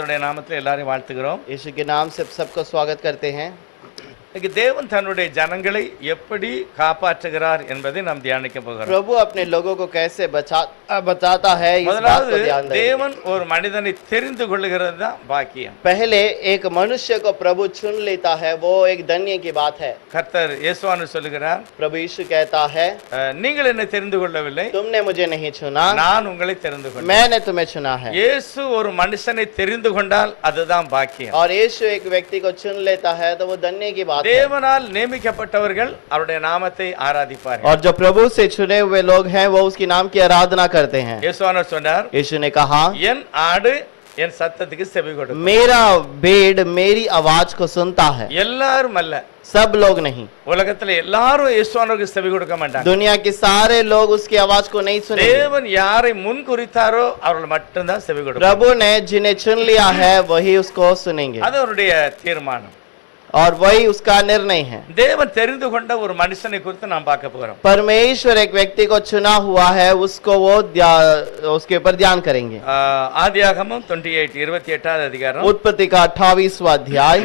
கர்த்தருடைய நாமத்தில் எல்லாரையும் வாழ்த்துகிறோம். यीशु के नाम से सबको स्वागत करते हैं। இன்னைக்கு தேவன் தன்னுடைய ஜனங்களை எப்படி காப்பாற்றுகிறார் என்பதை நாம் தியானிக்க போகிறோம். प्रभु अपने लोगों को कैसे बचाता है इस बात முதலாவது को ध्यान दें। தேவன் ஒரு மனிதனை தெரிந்து கொள்ளுகிறது தான் பாக்கியம். पहले एक मनुष्य को प्रभु चुन लेता है, वो एक धन्य की बात है। கர்த்தர் இயேசுவானு சொல்லுகிறார், प्रभु यीशु कहता है, நீங்கள் என்னை தெரிந்து கொள்ளவில்லை, तुमने मुझे नहीं चुना, நான் உங்களை தெரிந்து கொண்டேன். मैंने तुम्हें चुना है। இயேசு ஒரு மனுஷனை தெரிந்து கொண்டால் அதுதான் பாக்கியம். और यीशु एक व्यक्ति को चुन लेता है तो वो धन्य की बात है। தேவனால் நியமிக்கப்பட்டவர்கள் அவருடைய நாமத்தை ஆராதிப்பார்கள். और जो प्रभु से चुने हुए लोग हैं वो उसकी नाम की आराधना करते हैं। இயேசுவானவர் சொன்னார், यीशु ने कहा, என் ஆடு என் சத்தத்துக்கு செவி கொடுக்கும். मेरा भेड़ मेरी आवाज को सुनता है। எல்லாரும் அல்ல, सब लोग नहीं, உலகத்துல எல்லாரும் இயேசுவானவருக்கு செவி கொடுக்க மாட்டாங்க. दुनिया के सारे लोग उसकी आवाज को नहीं सुनेंगे। தேவன் யாரை முன் குறித்தாரோ அவர்கள் மட்டும்தான் செவி கொடுப்பார். प्रभु ने जिन्हें चुन लिया है वही उसको सुनेंगे, அது அவருடைய தீர்மானம். और वही उसका निर्णय है। தேவன் தெரிந்து கொண்ட ஒரு மனுஷனை குறித்து நாம் பார்க்க போறோம். परमेश्वर एक व्यक्ति को चुना हुआ है, उसको वो उसके ऊपर ध्यान करेंगे। ஆதியாகமம் 28 அதிகாரம் उत्पत्ति का 28वां अध्याय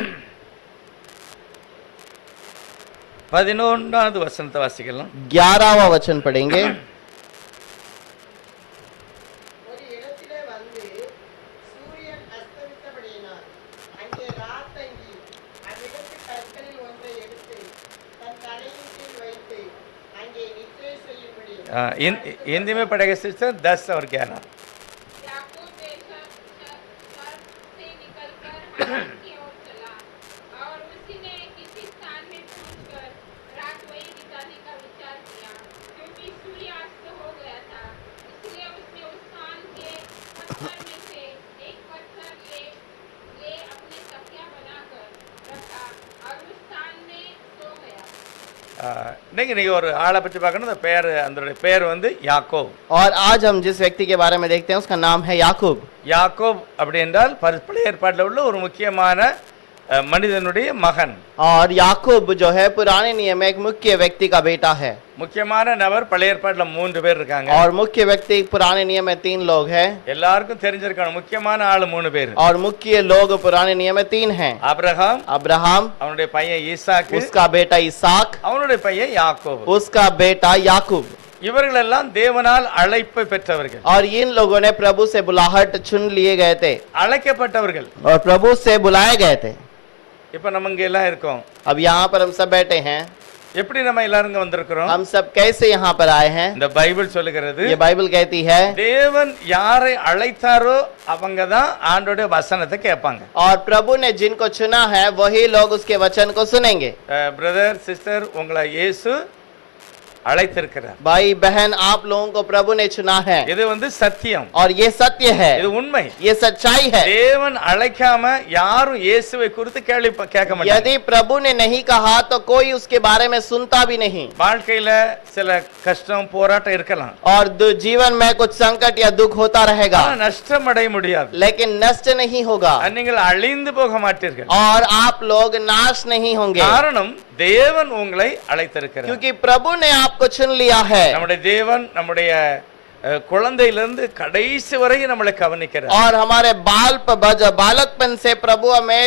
11வது வசனத்தை வாசிக்கலாம். 11वां वचन पढ़ेंगे। हिंदी में पढ़ेगा सिस्टर 10 और 11। याकूब से निकलकर हारान की ओर चला और उसी ने किसी स्थान में पहुंचकर रात वहीं बिताने का विचार किया, क्योंकि सूर्यास्त हो गया था। इसलिए उसने उस स्थान के पत्थर में से एक पत्थर ले अपने तकिया बनाकर रखा और उस स्थान में सो गया। नहीं ஒரு ஆளை பற்றி பார்க்கணும். அந்த பெயர், அந்த பெயர் வந்து யாக்கோப். और आज हम जिस व्यक्ति के बारे में देखते हैं उसका नाम है याकूब। யாக்கோப் அப்படி என்றால் பழைய ஏற்பாட்டில் உள்ள ஒரு முக்கியமான மனிதனுடைய மகன். और याकूब जो है पुराने नियम में एक मुख्य व्यक्ति का बेटा है। முக்கியமான நபர் பழைய ஏற்பாட்டில் 3 பேர் இருக்காங்க. और मुख्य व्यक्ति पुराने नियम में 3 लोग हैं। எல்லாருக்கும் தெரிஞ்சிருக்கணும், முக்கியமான ஆளு 3 பேர். और मुख्य लोग पुराने नियम में 3 हैं। अब्राहम, அவனுடைய பையன் ஈசாக்கு, उसका बेटा इसहाक, அவனுடைய பையன் யாக்கோப். उसका बेटा याकूब। இவர்கள் எல்லாம் தேவனால் அழைப்பை பெற்றவர்கள். और इन लोगों ने प्रभु से बुलाहट चुन लिए गए थे, அழைக்கப்பட்டவர்கள். और प्रभु से बुलाए गए थे। இப்ப நம்ம இங்க எல்லாம் இருக்கோம். अब यहाँ पर हम सब बैठे हैं। எப்படி நம்ம எல்லாரும் இங்க வந்திருக்கிறோம்? हम सब कैसे यहाँ पर आए हैं? இந்த பைபிள் சொல்லுகிறது, ये बाइबल कहती है, தேவன் யாரை அழைத்தாரோ அவங்க தான் ஆண்டோட வசனத்தை கேட்பாங்க. और प्रभु ने जिनको चुना है वही लोग उसके वचन को सुनेंगे। பிரதர் சிஸ்டர், உங்களை இயேசு அழைத்திருக்கிறார். भाई बहन, आप लोगों को प्रभु ने चुना है। இது வந்து சத்தியம், और ये सत्य है, இது உண்மை. ये सच्चाई है। தேவன் அழைக்காம யாரும் இயேசுவை குறித்து கேட்க மாட்டாங்க. यदि प्रभु ने नहीं कहा तो कोई उसके बारे में सुनता भी नहीं। வாழ்க்கையில சில கஷ்டம் போராட்டம் இருக்கலாம், और जीवन में कुछ संकट या दुख होता रहेगा, ஆனா நஷ்டம் அடைய முடியாது. लेकिन नष्ट नहीं होगा, நீங்கள் அழிந்து போக மாட்டீர்கள். और आप लोग नाश नहीं होंगे, காரணம் தேவன் உங்களை அழைத்திருக்கிறார். क्योंकि प्रभु ने आपको चुन लिया है। நம்முடைய தேவன் நம்முடைய குழந்தையிலிருந்து கடைசி வரை நம்மளை கவனிக்கிறார். और हमारे बालकपन से प्रभु हमें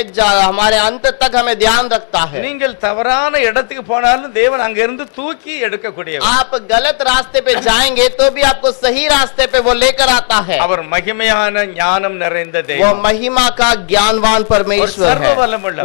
हमारे अंत तक हमें ध्यान रखता है। நீங்கள் தவறான இடத்துக்கு போனாலும் தேவன் அங்க இருந்து தூக்கி எடுக்கக்கூடியவர். आप गलत रास्ते पे जाएंगे तो भी आपको सही रास्ते पे वो लेकर आता है। அவர் மகிமையான ஞானம் நிறைந்த वो தேவன். महिमा का ज्ञानवान परमेश्वर है,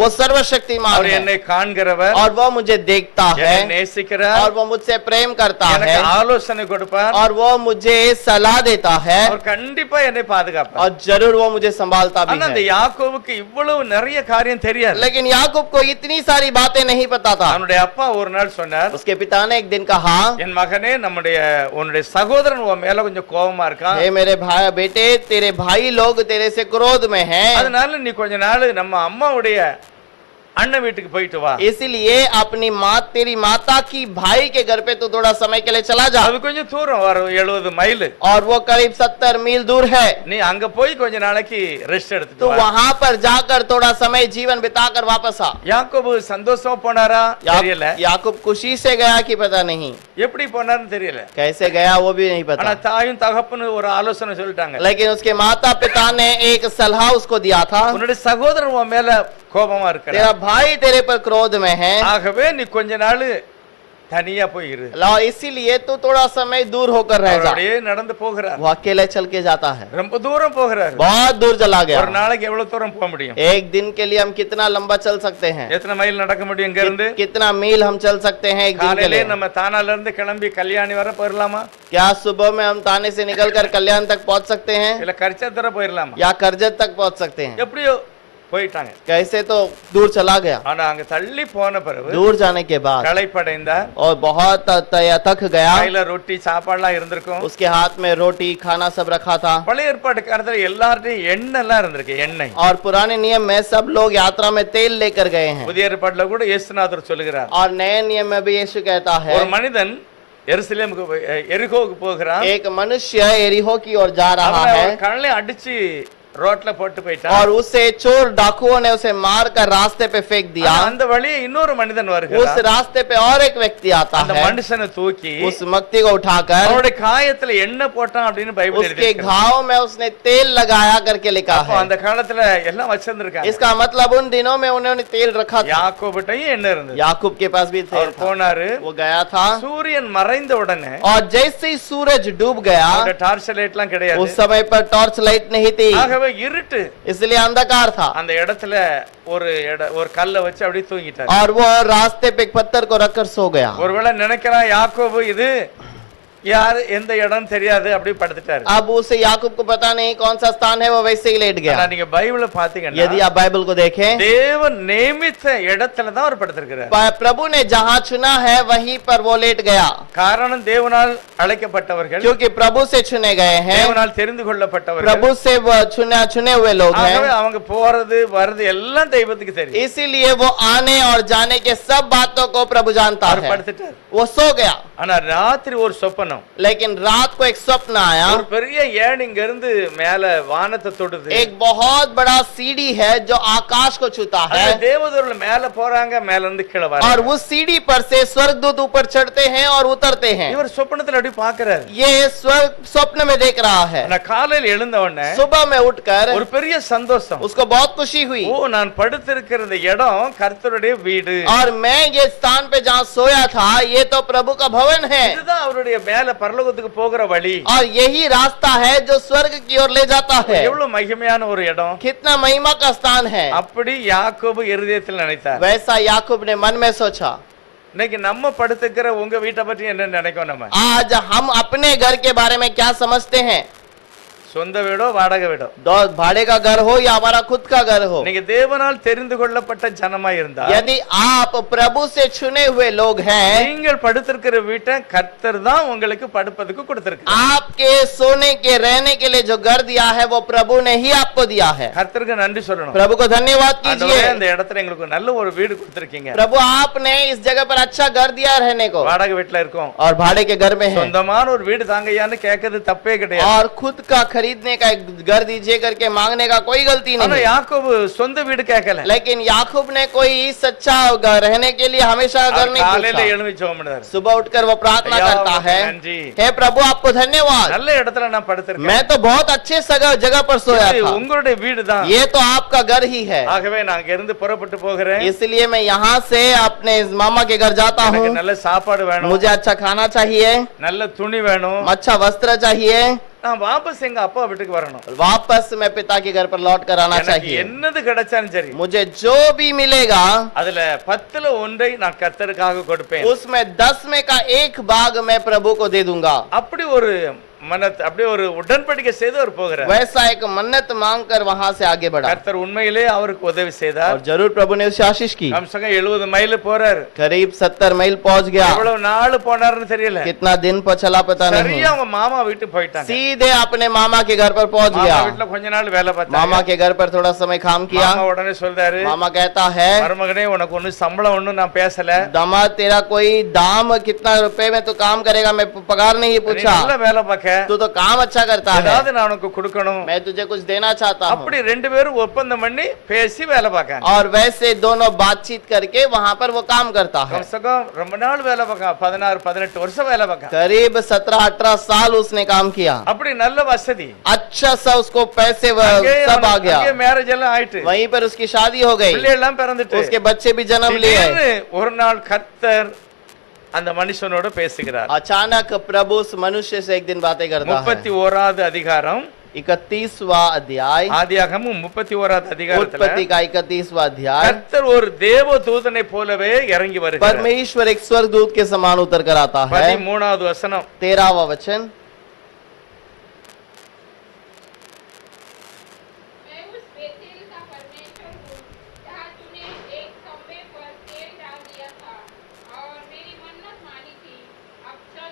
वो सर्वशक्तिमान அவர் है, என்னை காண்கிறவர், और वो मुझे देखता है, என்னை நேசிக்கிறார், और वो मुझसे प्रेम करता है, எனக்கு ஆலோசனை கொடுப்பார், और वो मुझे सलाह देता है, அவர் கண்டிப்பா என்னை பாதுகாப்பார். और जरूर वो मुझे संभालता भी ஆனா அந்த है। யாக்கோபுக்கு இவ்வளவு நிறைய காரியம் தெரியாது. लेकिन याकूब को इतनी सारी बातें नहीं पता था। அவனுடைய அப்பா ஒரு நாள் சொன்னார், उसके पिता ने एक दिन कहा, என் மகனே, உன்னுடைய சகோதரன் உன் மேல கொஞ்சம் கோபமா இருக்கான், हे मेरे भाई बेटे, तेरे भाई लोग तेरे से क्रोध में हैं, அதனால நீ கொஞ்ச நாள் நம்ம அம்மாவுடைய அண்ணன் வீட்டுக்கு போயிட்டு வா. इसीलिए अपनी माँ तेरी माता की भाई के घर पे तो थोड़ा समय के लिए चला जा। அது கொஞ்சம் தூரம் வரும், 70 மைல். और वो करीब 70 मील दूर है। நீ அங்க போய் கொஞ்ச நாளைக்கு ரெஸ்ட் எடுத்துட்டு तो வா. वहां पर जाकर थोड़ा समय जीवन बिताकर वापस आ। யாக்கோபு சந்தோஷமா போனாரா தெரியல, याकूब खुशी से गया कि पता नहीं, எப்படி போனாருன்னு தெரியல. कैसे गया वो भी नहीं ஆனா पता, தாயும் தகப்பனும் ஒரு ஆலோசனை சொல்லிட்டாங்க. लेकिन उसके माता पिता ने एक सलाह उसको दिया था, உன்னுடைய சகோதரன் உன் மேல கோபமா இருக்கிறான், तेरा भाई तेरे पर क्रोध में है, ஆகவே நீ கொஞ்ச நாள் தனியா போய் இரு. ला इसीलिए तू थोड़ा समय दूर होकर रह जा। அப்படியே நடந்து போகிறார், वो अकेले चल के जाता है, ரொம்ப தூரம் போகிறார். बहुत दूर चला ஒரு गया। நாளைக்கு எவ்வளவு தூரம் போக முடியும்? एक दिन के लिए हम कितना लंबा चल सकते हैं, எத்தனை மைல் நடக்க முடியும் இங்க இருந்து? कितना मील हम चल सकते हैं एक दिन के காலையிலே लिए? நம்ம தானால இருந்து கிளம்பி கல்யாணி வர போயிடலாமா? क्या सुबह में हम ताने से निकलकर कल्याण तक पहुंच सकते हैं இல்ல கரிச்சத்தர போயிடலாமா? या करजत तक पहुंच सकते हैं? எப்படியோ போயிட்டாங்க. कैसे तो दूर चला गया। ஆனா அங்க தள்ளி போன பிறகு दूर जाने के बाद களைப்படைந்தார். और बहुत थक गया। கையில ரொட்டி சாப்பாடுலாம் இருந்திருக்கும். उसके हाथ में रोटी खाना सब रखा था, பழைய ஏற்பாட்டு காலத்துல எல்லார்ட்டையும் எண்ணெய் எல்லாம் இருந்திருக்கு, எண்ணெய். और पुराने नियम में सब लोग यात्रा में तेल लेकर गए हैं, புதிய ஏற்பாட்டுல கூட இயேசுநாதர் சொல்லுகிறார், और नए नियम में भी यीशु कहता है, ஒரு மனிதன் எருசலேமுக்கு எரிகோவுக்கு போகிறான். एक मनुष्य एरिहो की ओर जा रहा அவனை है ஒரு கல்லை அடிச்சு ரோட்ல போட்டு போயிட்டான். और उसे चोर डाकुओं ने उसे मारकर रास्ते पे फेंक दिया। ஆனா அந்த வழியே இன்னொரு மனிதன் उस வருகிறான். रास्ते पे और एक व्यक्ति आता அந்த है, மனுஷனை தூக்கி उस व्यक्ति को उठाकर அவனுடைய காயத்துல எண்ணெய் போட்டான் அப்படின்னு பைபிள் उसके எழுதிருக்கு. घाव में उसने तेल लगाया करके लिखा அப்போ है। அந்த காலத்துல எல்லாம் வச்சிருந்திருக்காங்க. इसका मतलब उन दिनों में उन्होंने तेल रखा था। யாக்கோபுட்டையும் எண்ணெய் இருந்தது. याकूब के पास भी तेल அவர் था, போனாரு. वो गया था, சூரியன் மறைந்த உடனே और जैसे ही सूरज डूब गया, அவருடைய டார்ச் லைட்லாம் கிடையாது. उस समय पर टॉर्च लाइट नहीं थी, ஆகவே இருட்டு. इसलिए अंधकार था, அந்த இடத்துல ஒரு கல்லை வச்சு அப்படியே தூங்கிட்டாரு. और वो रास्ते पे एक पत्थर को रखकर सो गया। ஒருவேளை நினைக்கிறான் யாக்கோபு இது யாரு எந்த இடம் தெரியாது அப்படியே படுத்துட்டாரு. अब उसे याकूब को पता नहीं कौन सा स्थान है, वो वैसे ही लेट ஆனா गया। நீங்க பைபிளை பாத்தீங்கன்னா यदि आप बाइबल को देखें, தேவன் நியமித்த இடத்துல தான் அவர் படுத்திருக்கிறார். प्रभु ने जहाँ चुना है वहीं पर वो लेट गया, காரணம் தேவனால் அழைக்கப்பட்டவர்கள், क्योंकि प्रभु से चुने गए हैं, தேவனால் தெரிந்து கொள்ளப்பட்டவர்கள். प्रभु से वो चुने हुए लोग ஆகவே हैं, அவங்க போறது வர்றது எல்லாம் தெய்வத்துக்கு தெரியும். इसीलिए वो आने और जाने के सब बातों को प्रभु जानता அவர் है। படுத்துட்டார். वो सो गया, ஆனா ராத்திரி ஒரு சொப்பனம், लेकिन रात को एक स्वप्न आया। ஒரு பெரிய ஏணி இங்க இருந்து மேல வானத்தை தொடுது. एक बहुत बड़ा सीढ़ी है जो आकाश को छूता है, அந்த தேவதூதர்கள் மேல போறாங்க, மேல இருந்து கீழே और வராங்க. उस सीढ़ी पर से स्वर्गदूत ऊपर चढ़ते हैं और उतरते हैं। இவர் சொப்பனத்துல அப்படி பாக்குறாரு. ये स्वप्न में देख रहा है। ஆனா காலையில எழுந்த உடனே सुबह में उठकर ஒரு பெரிய சந்தோஷம். उसको बहुत खुशी हुई, ஓ நான் படுத்திருக்கிற இந்த இடம் கர்த்தருடைய வீடு. और मैं ये स्थान पे जहाँ सोया था ये तो प्रभु का भवन है, இதுதான் அவருடைய மேல பரலோகத்துக்கு போகிற வழி. और यही रास्ता है जो स्वर्ग की ओर ले जाता है। எவ்வளவு மகிமையான ஒரு இடம். कितना महिमा का स्थान है। அப்படி யாக்கோபு இருதயத்தில் நினைத்தார். वैसा याकूब ने मन में सोचा। இன்னைக்கு நம்ம படுத்துக்கிற உங்க வீட்டை பற்றி என்ன நினைக்கும்? நம்ம आज हम अपने घर के बारे में क्या समझते हैं? சொந்த வீடோ வாடகை வீடோ, भाड़े का घर हो या हमारा खुद का घर हो, நீங்க தேவனால் தெரிந்து கொள்ளப்பட்ட ஜனமா இருந்தா, यदि आप प्रभु से चुने हुए लोग हैं, நீங்கள் படுத்திருக்கிற வீட்டை கர்த்தர் தான் உங்களுக்கு படுப்பதுக்கு கொடுத்திருக்கார். आपके सोने के रहने के लिए जो घर दिया है वो प्रभु ने ही आपको दिया है। கர்த்தருக்கு நன்றி சொல்லணும். प्रभु को धन्यवाद ஆண்டவரே, कीजिए। அந்த இடத்துல எங்களுக்கு நல்ல ஒரு வீடு கொடுத்திருக்கீங்க. प्रभु आपने इस जगह पर अच्छा घर दिया रहने को, வாடகை வீட்டுல இருக்கோம், और भाड़े के घर में है, சொந்தமான ஒரு வீடு தாங்கய்யான்னு கேட்கறது தப்பே கிடையாது. और खुद का खरीदने का एक घर दीजिए करके मांगने का कोई गलती ஆனா नहीं। யாக்கோபு சொந்த வீடு கேட்கல. लेकिन याकूब ने कोई सच्चा रहने के लिए हमेशा घर नहीं காலையில पूछा। எழுந்து ஜெபம் பண்ணாரு. सुबह उठकर वो प्रार्थना ஐயா, करता உமக்கு है, நன்றி. हे प्रभु आपको धन्यवाद, நல்ல இடத்துல நான் படுத்திருக்கேன். मैं तो बहुत अच्छे जगह पर सोया இது था, உங்களுடைய வீடு தான். ये तो आपका घर ही है। ஆகவே நான் இங்க இருந்து புறப்பட்டு போகிறேன். इसलिए मैं यहाँ से अपने मामा के घर जाता हूँ। எனக்கு நல்ல சாப்பாடு வேணும், मुझे अच्छा खाना चाहिए, நல்ல துணி வேணும், अच्छा वस्त्र चाहिए, நான் வாபஸ் எங்க அப்பா வீட்டுக்கு வரணும். वापस मैं पिता के घर पर लौट कर आना எனக்கு चाहिए। என்னது கிடைச்சாலும் சரி, मुझे जो भी मिलेगा அதுல 10ல 1 நான் கர்த்தருக்காக கொடுப்பேன். उसमें 10 में का 1 भाग मैं प्रभु को दे दूंगा। அப்படி ஒரு மனத் அப்படியே ஒரு உடன்படிக்கை செய்து அவர் போகிறார். वैसा एक मन्नत मांगकर वहां से आगे बढ़ा கர்த்தர் உண்மையிலே அவருக்கு உதவி செய்தார். और जरूर प्रभु ने उसे आशीष की। कम से कम 70 மைல் போறார். करीब 70 मील पहुंच गया। எவ்வளவு நாள் போனாருன்னு தெரியல. कितना दिन पर चला पता नहीं। சரியா அவங்க மாமா வீட்டுக்கு போயிட்டாங்க. सीधे अपने मामा के घर पर पहुंच மாமா गया। வீட்ல கொஞ்ச நாள் வேலை பார்த்தாங்க. मामा के घर पर थोड़ा समय काम किया। மாமா உடனே சொல்றாரு, मामा कहता है மருமகனே உனக்கு ஒண்ணு சம்பளம் ஒண்ணு நான் பேசல. दामाद तेरा कोई दाम कितना रुपए में तू काम करेगा, मैं पगार नहीं நீ पूछा। நல்ல வேலை பார்க்க. तू तो काम अच्छा करता है, ஏதாவது நான் உனக்கு கொடுக்கணும். मैं तुझे कुछ देना चाहता हूँ। அப்படி ரெண்டு பேரும் ஒப்பந்தம் பண்ணி பேசி வேலை பார்க்காங்க. और वैसे दोनों बातचीत करके वहां पर वो काम करता है। कम से कम ரொம்ப நாள் வேலை பார்க்க. 16-18 வருஷம் வேலை பார்க்க. करीब 17-18 साल उसने काम किया। அப்படி நல்ல வசதி. अच्छा सा उसको पैसे सब आ गया। மேரேஜ் எல்லாம் ஆயிட்டு. वहीं पर उसकी शादी हो गई, பிள்ளை எல்லாம் பிறந்துட்டு. उसके बच्चे भी जन्म लिए। திடீர்னு ஒரு நாள் கர்த்தர் அந்த மனுஷனோட பேசுகிறார். अचानक प्रभु उस मनुष्य से एक दिन बातें करता है। 31வது அதிகாரம் 31वां अध्याय, ஆதியாகமம் 31வது அதிகாரத்துல उत्पत्ति का 31वां अध्याय। கர்த்தர் ஒரு தேவ தூதனை போலவே இறங்கி வருகிறார். परमेश्वर एक स्वर्गदूत के समान उतर कर आता है। 13வது वचனம், 13वां वचन। मैं उस बेतेल का परमेश्वर हूँ जहाँ तूने एक खम्भे पर तेल डाल दिया था और मेरी मन्नत मानी थी। अब चल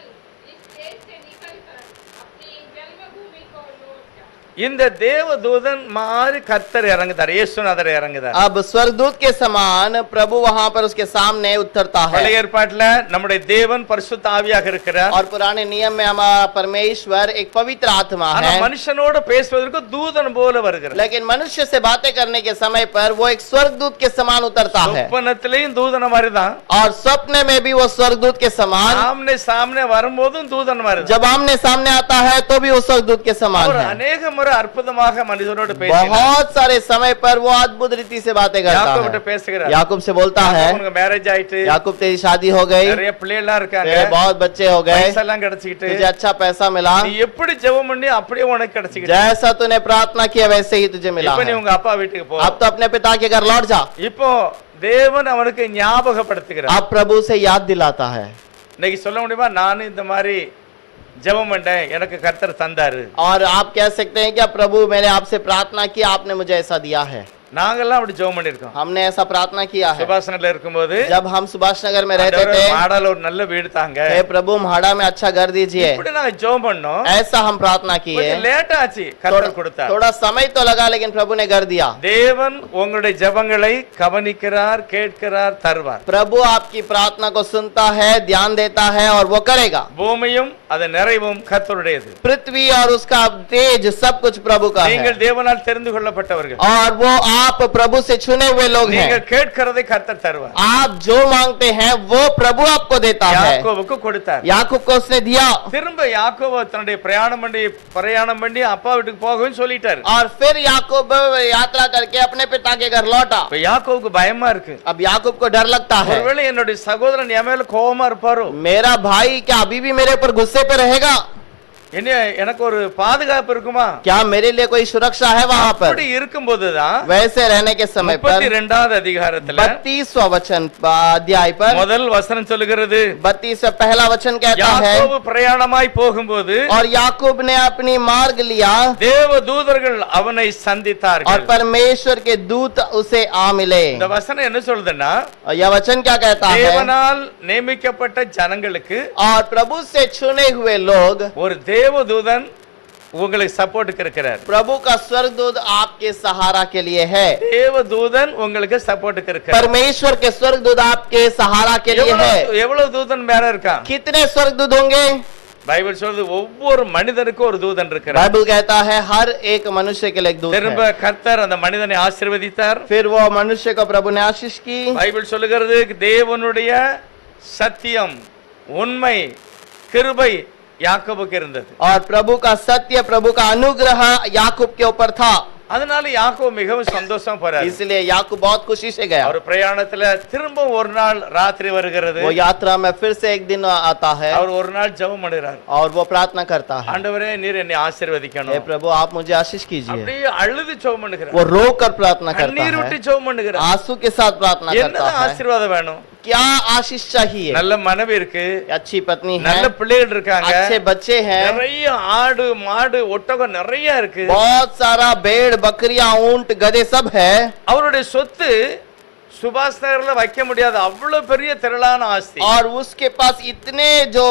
इस देश से निकलकर अपनी जन्मभूमि को लौट जा। இந்த தேவ தூதன் மாறி கர்த்தர் இறங்குதார். இயேசுநாதர் இறங்குதார். अब स्वर्गदूत के समान प्रभु वहां पर उसके सामने उतरता है। பழைய ஏற்பாட்டுல நம்முடைய தேவன் பரிசுத்த ஆவியாக இருக்கிறார். और पुराने नियम में हमारा परमेश्वर एक पवित्र आत्मा ஆனா है, மனுஷனோட பேசுவதற்கு தூதன் போல வருகிறார். लेकिन मनुष्य से बातें करने के समय पर वो एक स्वर्गदूत के समान उतरता है। சொப்பனத்திலேயும் தூதன மாதிரிதான். और स्वप्न में भी वो स्वर्गदूत के समान, ஆம்னே சாம்னே வரும்போதும் தூதன் மாதிரிதான். जब आमने सामने आता है तो भी वो स्वर्गदूत के समान அவர் है। अनेक முறை அற்புதமாக மனிதனோடு பேசினார். बहुत सारे समय पर वो अद्भुत रीति से बातें करता யாக்கோபிட்ட है। பேசுகிறார். याकूब से बोलता है, உனக்கு மேரேஜ் ஆயிட்டு, याकूब तेरी शादी हो गई, நிறைய பிள்ளைகளா இருக்காங்க, तेरे बहुत बच्चे हो गए, பைசா எல்லாம் கிடைச்சிட்டு, तुझे अच्छा पैसा मिला, நீ எப்படி ஜெபம் பண்ணி அப்படியே உனக்கு கிடைச்சிட்டு. जैसा तूने प्रार्थना किया वैसे ही तुझे मिला இப்ப நீ है। உங்க அப்பா வீட்டுக்கு போ. अब तो अपने पिता के घर लौट जा। இப்போ தேவன் அவனுக்கு ஞாபகப்படுத்துகிறார். अब प्रभु से याद दिलाता है। இன்னைக்கு சொல்ல முடியுமா, நானும் இந்த மாதிரி ஜெபம் பண்ணேன், எனக்கு கர்த்தர் தந்தாரு. और आप कह सकते हैं क्या प्रभु मैंने आपसे प्रार्थना की, आपने मुझे ऐसा दिया है। நாங்கெல்லாம் அப்படி ஜெபம் பண்ணிருக்கோம். हमने ऐसा प्रार्थना किया है। சுபாஷ் நகர்ல இருக்கும்போது जब हम सुभाष नगर में रहते ஆண்டவரே, थे, மாடால ஒரு நல்ல வீடு தாங்க, हे प्रभु म्हाड़ा में अच्छा घर दीजिए, இப்படி நாங்க ஜெபம் பண்ணோம். ऐसा हम प्रार्थना किए। கொஞ்சம் லேட் ஆச்சு, கர்த்தர் கொடுத்தார். थोड़ा समय तो लगा लेकिन प्रभु ने घर दिया। தேவன் உங்களுடைய ஜெபங்களை கவனிக்கிறார், கேட்கிறார், தருவார். प्रभु आपकी प्रार्थना को सुनता है, ध्यान देता है और वो करेगा। பூமியும் அதன் நிறைவும் கர்த்தருடையது. पृथ्वी और उसका तेज सब कुछ प्रभु का है। நீங்கள் தேவனால் தெரிந்து கொள்ளப்பட்டவர்கள். और वो आप प्रभु से चुने हुए लोग हैं। நீங்கள் கேட்கிறதை கர்த்தர் தருவார். आप जो मांगते हैं वो प्रभु आपको देता है। யாக்கோபுக்கு கொடுத்தார். याकूब को उसने दिया। திரும்ப யாக்கோபு தன்னுடைய பிரயாணம் பண்ணி அப்பா வீட்டுக்கு போகவே சொல்லிட்டாரு. और फिर याकूब यात्रा करके अपने पिता के घर लौटा। இப்ப யாக்கோபுக்கு பயமா இருக்கு. अब याकूब को डर लगता है, ஒருவேளை என்னுடைய சகோதரன் என் மேல கோபமா இருப்பாரோ, मेरा भाई क्या अभी भी मेरे ऊपर गुस्से पे रहेगा, எனக்கு ஒரு பாதுகாப்பு இருக்குமா? क्या मेरे लिए कोई सुरक्षा है वहां पर। அப்படி இருக்கும்போதுதான் वैसे रहने के समय पर 32வது அதிகாரத்துல 32वां वचन अध्याय पर முதல் வசனம் சொல்லுகிறது, 32 पहला वचन कहता है, யாக்கோபு பிரயாணமாய் போகும்போது और याकूब ने अपनी मार्ग लिया தேவ தூதர்கள் அவனை और சந்தித்தார்கள். परमेश्वर के दूत उसे आ मिले। இந்த வசனம் என்ன சொல்லுதுன்னா, और यह वचन क्या कहता है, தேவனால் நியமிக்கப்பட்ட ஜனங்களுக்கு और प्रभु से चुने हुए लोग, ஒரு தேவதூதன் உங்களுக்கு சப்போர்ட்டுக்கு இருக்கிறார். प्रभु का स्वर्गदूत आपके सहारा के लिए है। தேவதூதன் உங்களுக்கு சப்போர்ட்டுக்கு இருக்கிறார். परमेश्वर के स्वर्गदूत आपके सहारा के लिए है। எவ்வளவு தூதன் மேல இருக்கான்? कितने स्वर्गदूत होंगे? பைபிள் சொல்றது ஒவ்வொரு மனிதனுக்கும் ஒரு தூதன் இருக்கிறார். बाइबल कहता है हर एक मनुष्य के लिए एक दूत திரும்ப है। கர்த்தர் அந்த மனிதனை ஆசீர்வதித்தார். फिर वो मनुष्य को प्रभु ने आशीष की। பைபிள் சொல்லுகிறது, தேவனுடைய சத்தியம், உண்மை, கிருபை யாக்கோபுக்கு இருந்தது. और प्रभु का सत्य, प्रभु का अनुग्रह याकूब के ऊपर था। அதனால யாக்கோபு மிகவும் சந்தோஷம் போறார். इसलिए याकूब बहुत खुशी से गया। அவர் பிரயாணத்துல திரும்ப ஒரு நாள் ராத்திரி வருகிறது. वो यात्रा में फिर से एक दिन आता है அவர் ஒரு நாள் ஜெபம் பண்ணுகிறார். और वो प्रार्थना करता है, ஆண்டவரே நீர் என்னை हे ஆசீர்வதிக்கணும். प्रभु आप मुझे आशीष कीजिए। அப்படியே அழுது ஜெபம் பண்ணுகிறார். वो रो कर प्रार्थना करता கண்ணீர் விட்டு है, ஜெபம் பண்ணுகிறார். आंसू के साथ प्रार्थना करता என்னதான் है। ஆசீர்வாதம் வேணும்? क्या आशीष चाहिए? நல்ல மனைவி இருக்கு, अच्छी पत्नी है, நல்ல பிள்ளைகள் இருக்காங்க, अच्छे बच्चे हैं, நிறைய ஆடு மாடு ஒட்டகம் நிறைய இருக்கு, बहुत सारा भेड़ बकरियां ऊंट गधे सब है। அவருடைய சொத்து சுபாஷ் நகர்ல வைக்க முடியாது அவ்வளவு பெரிய திரளான ஆஸ்தி. और उसके पास इतने जो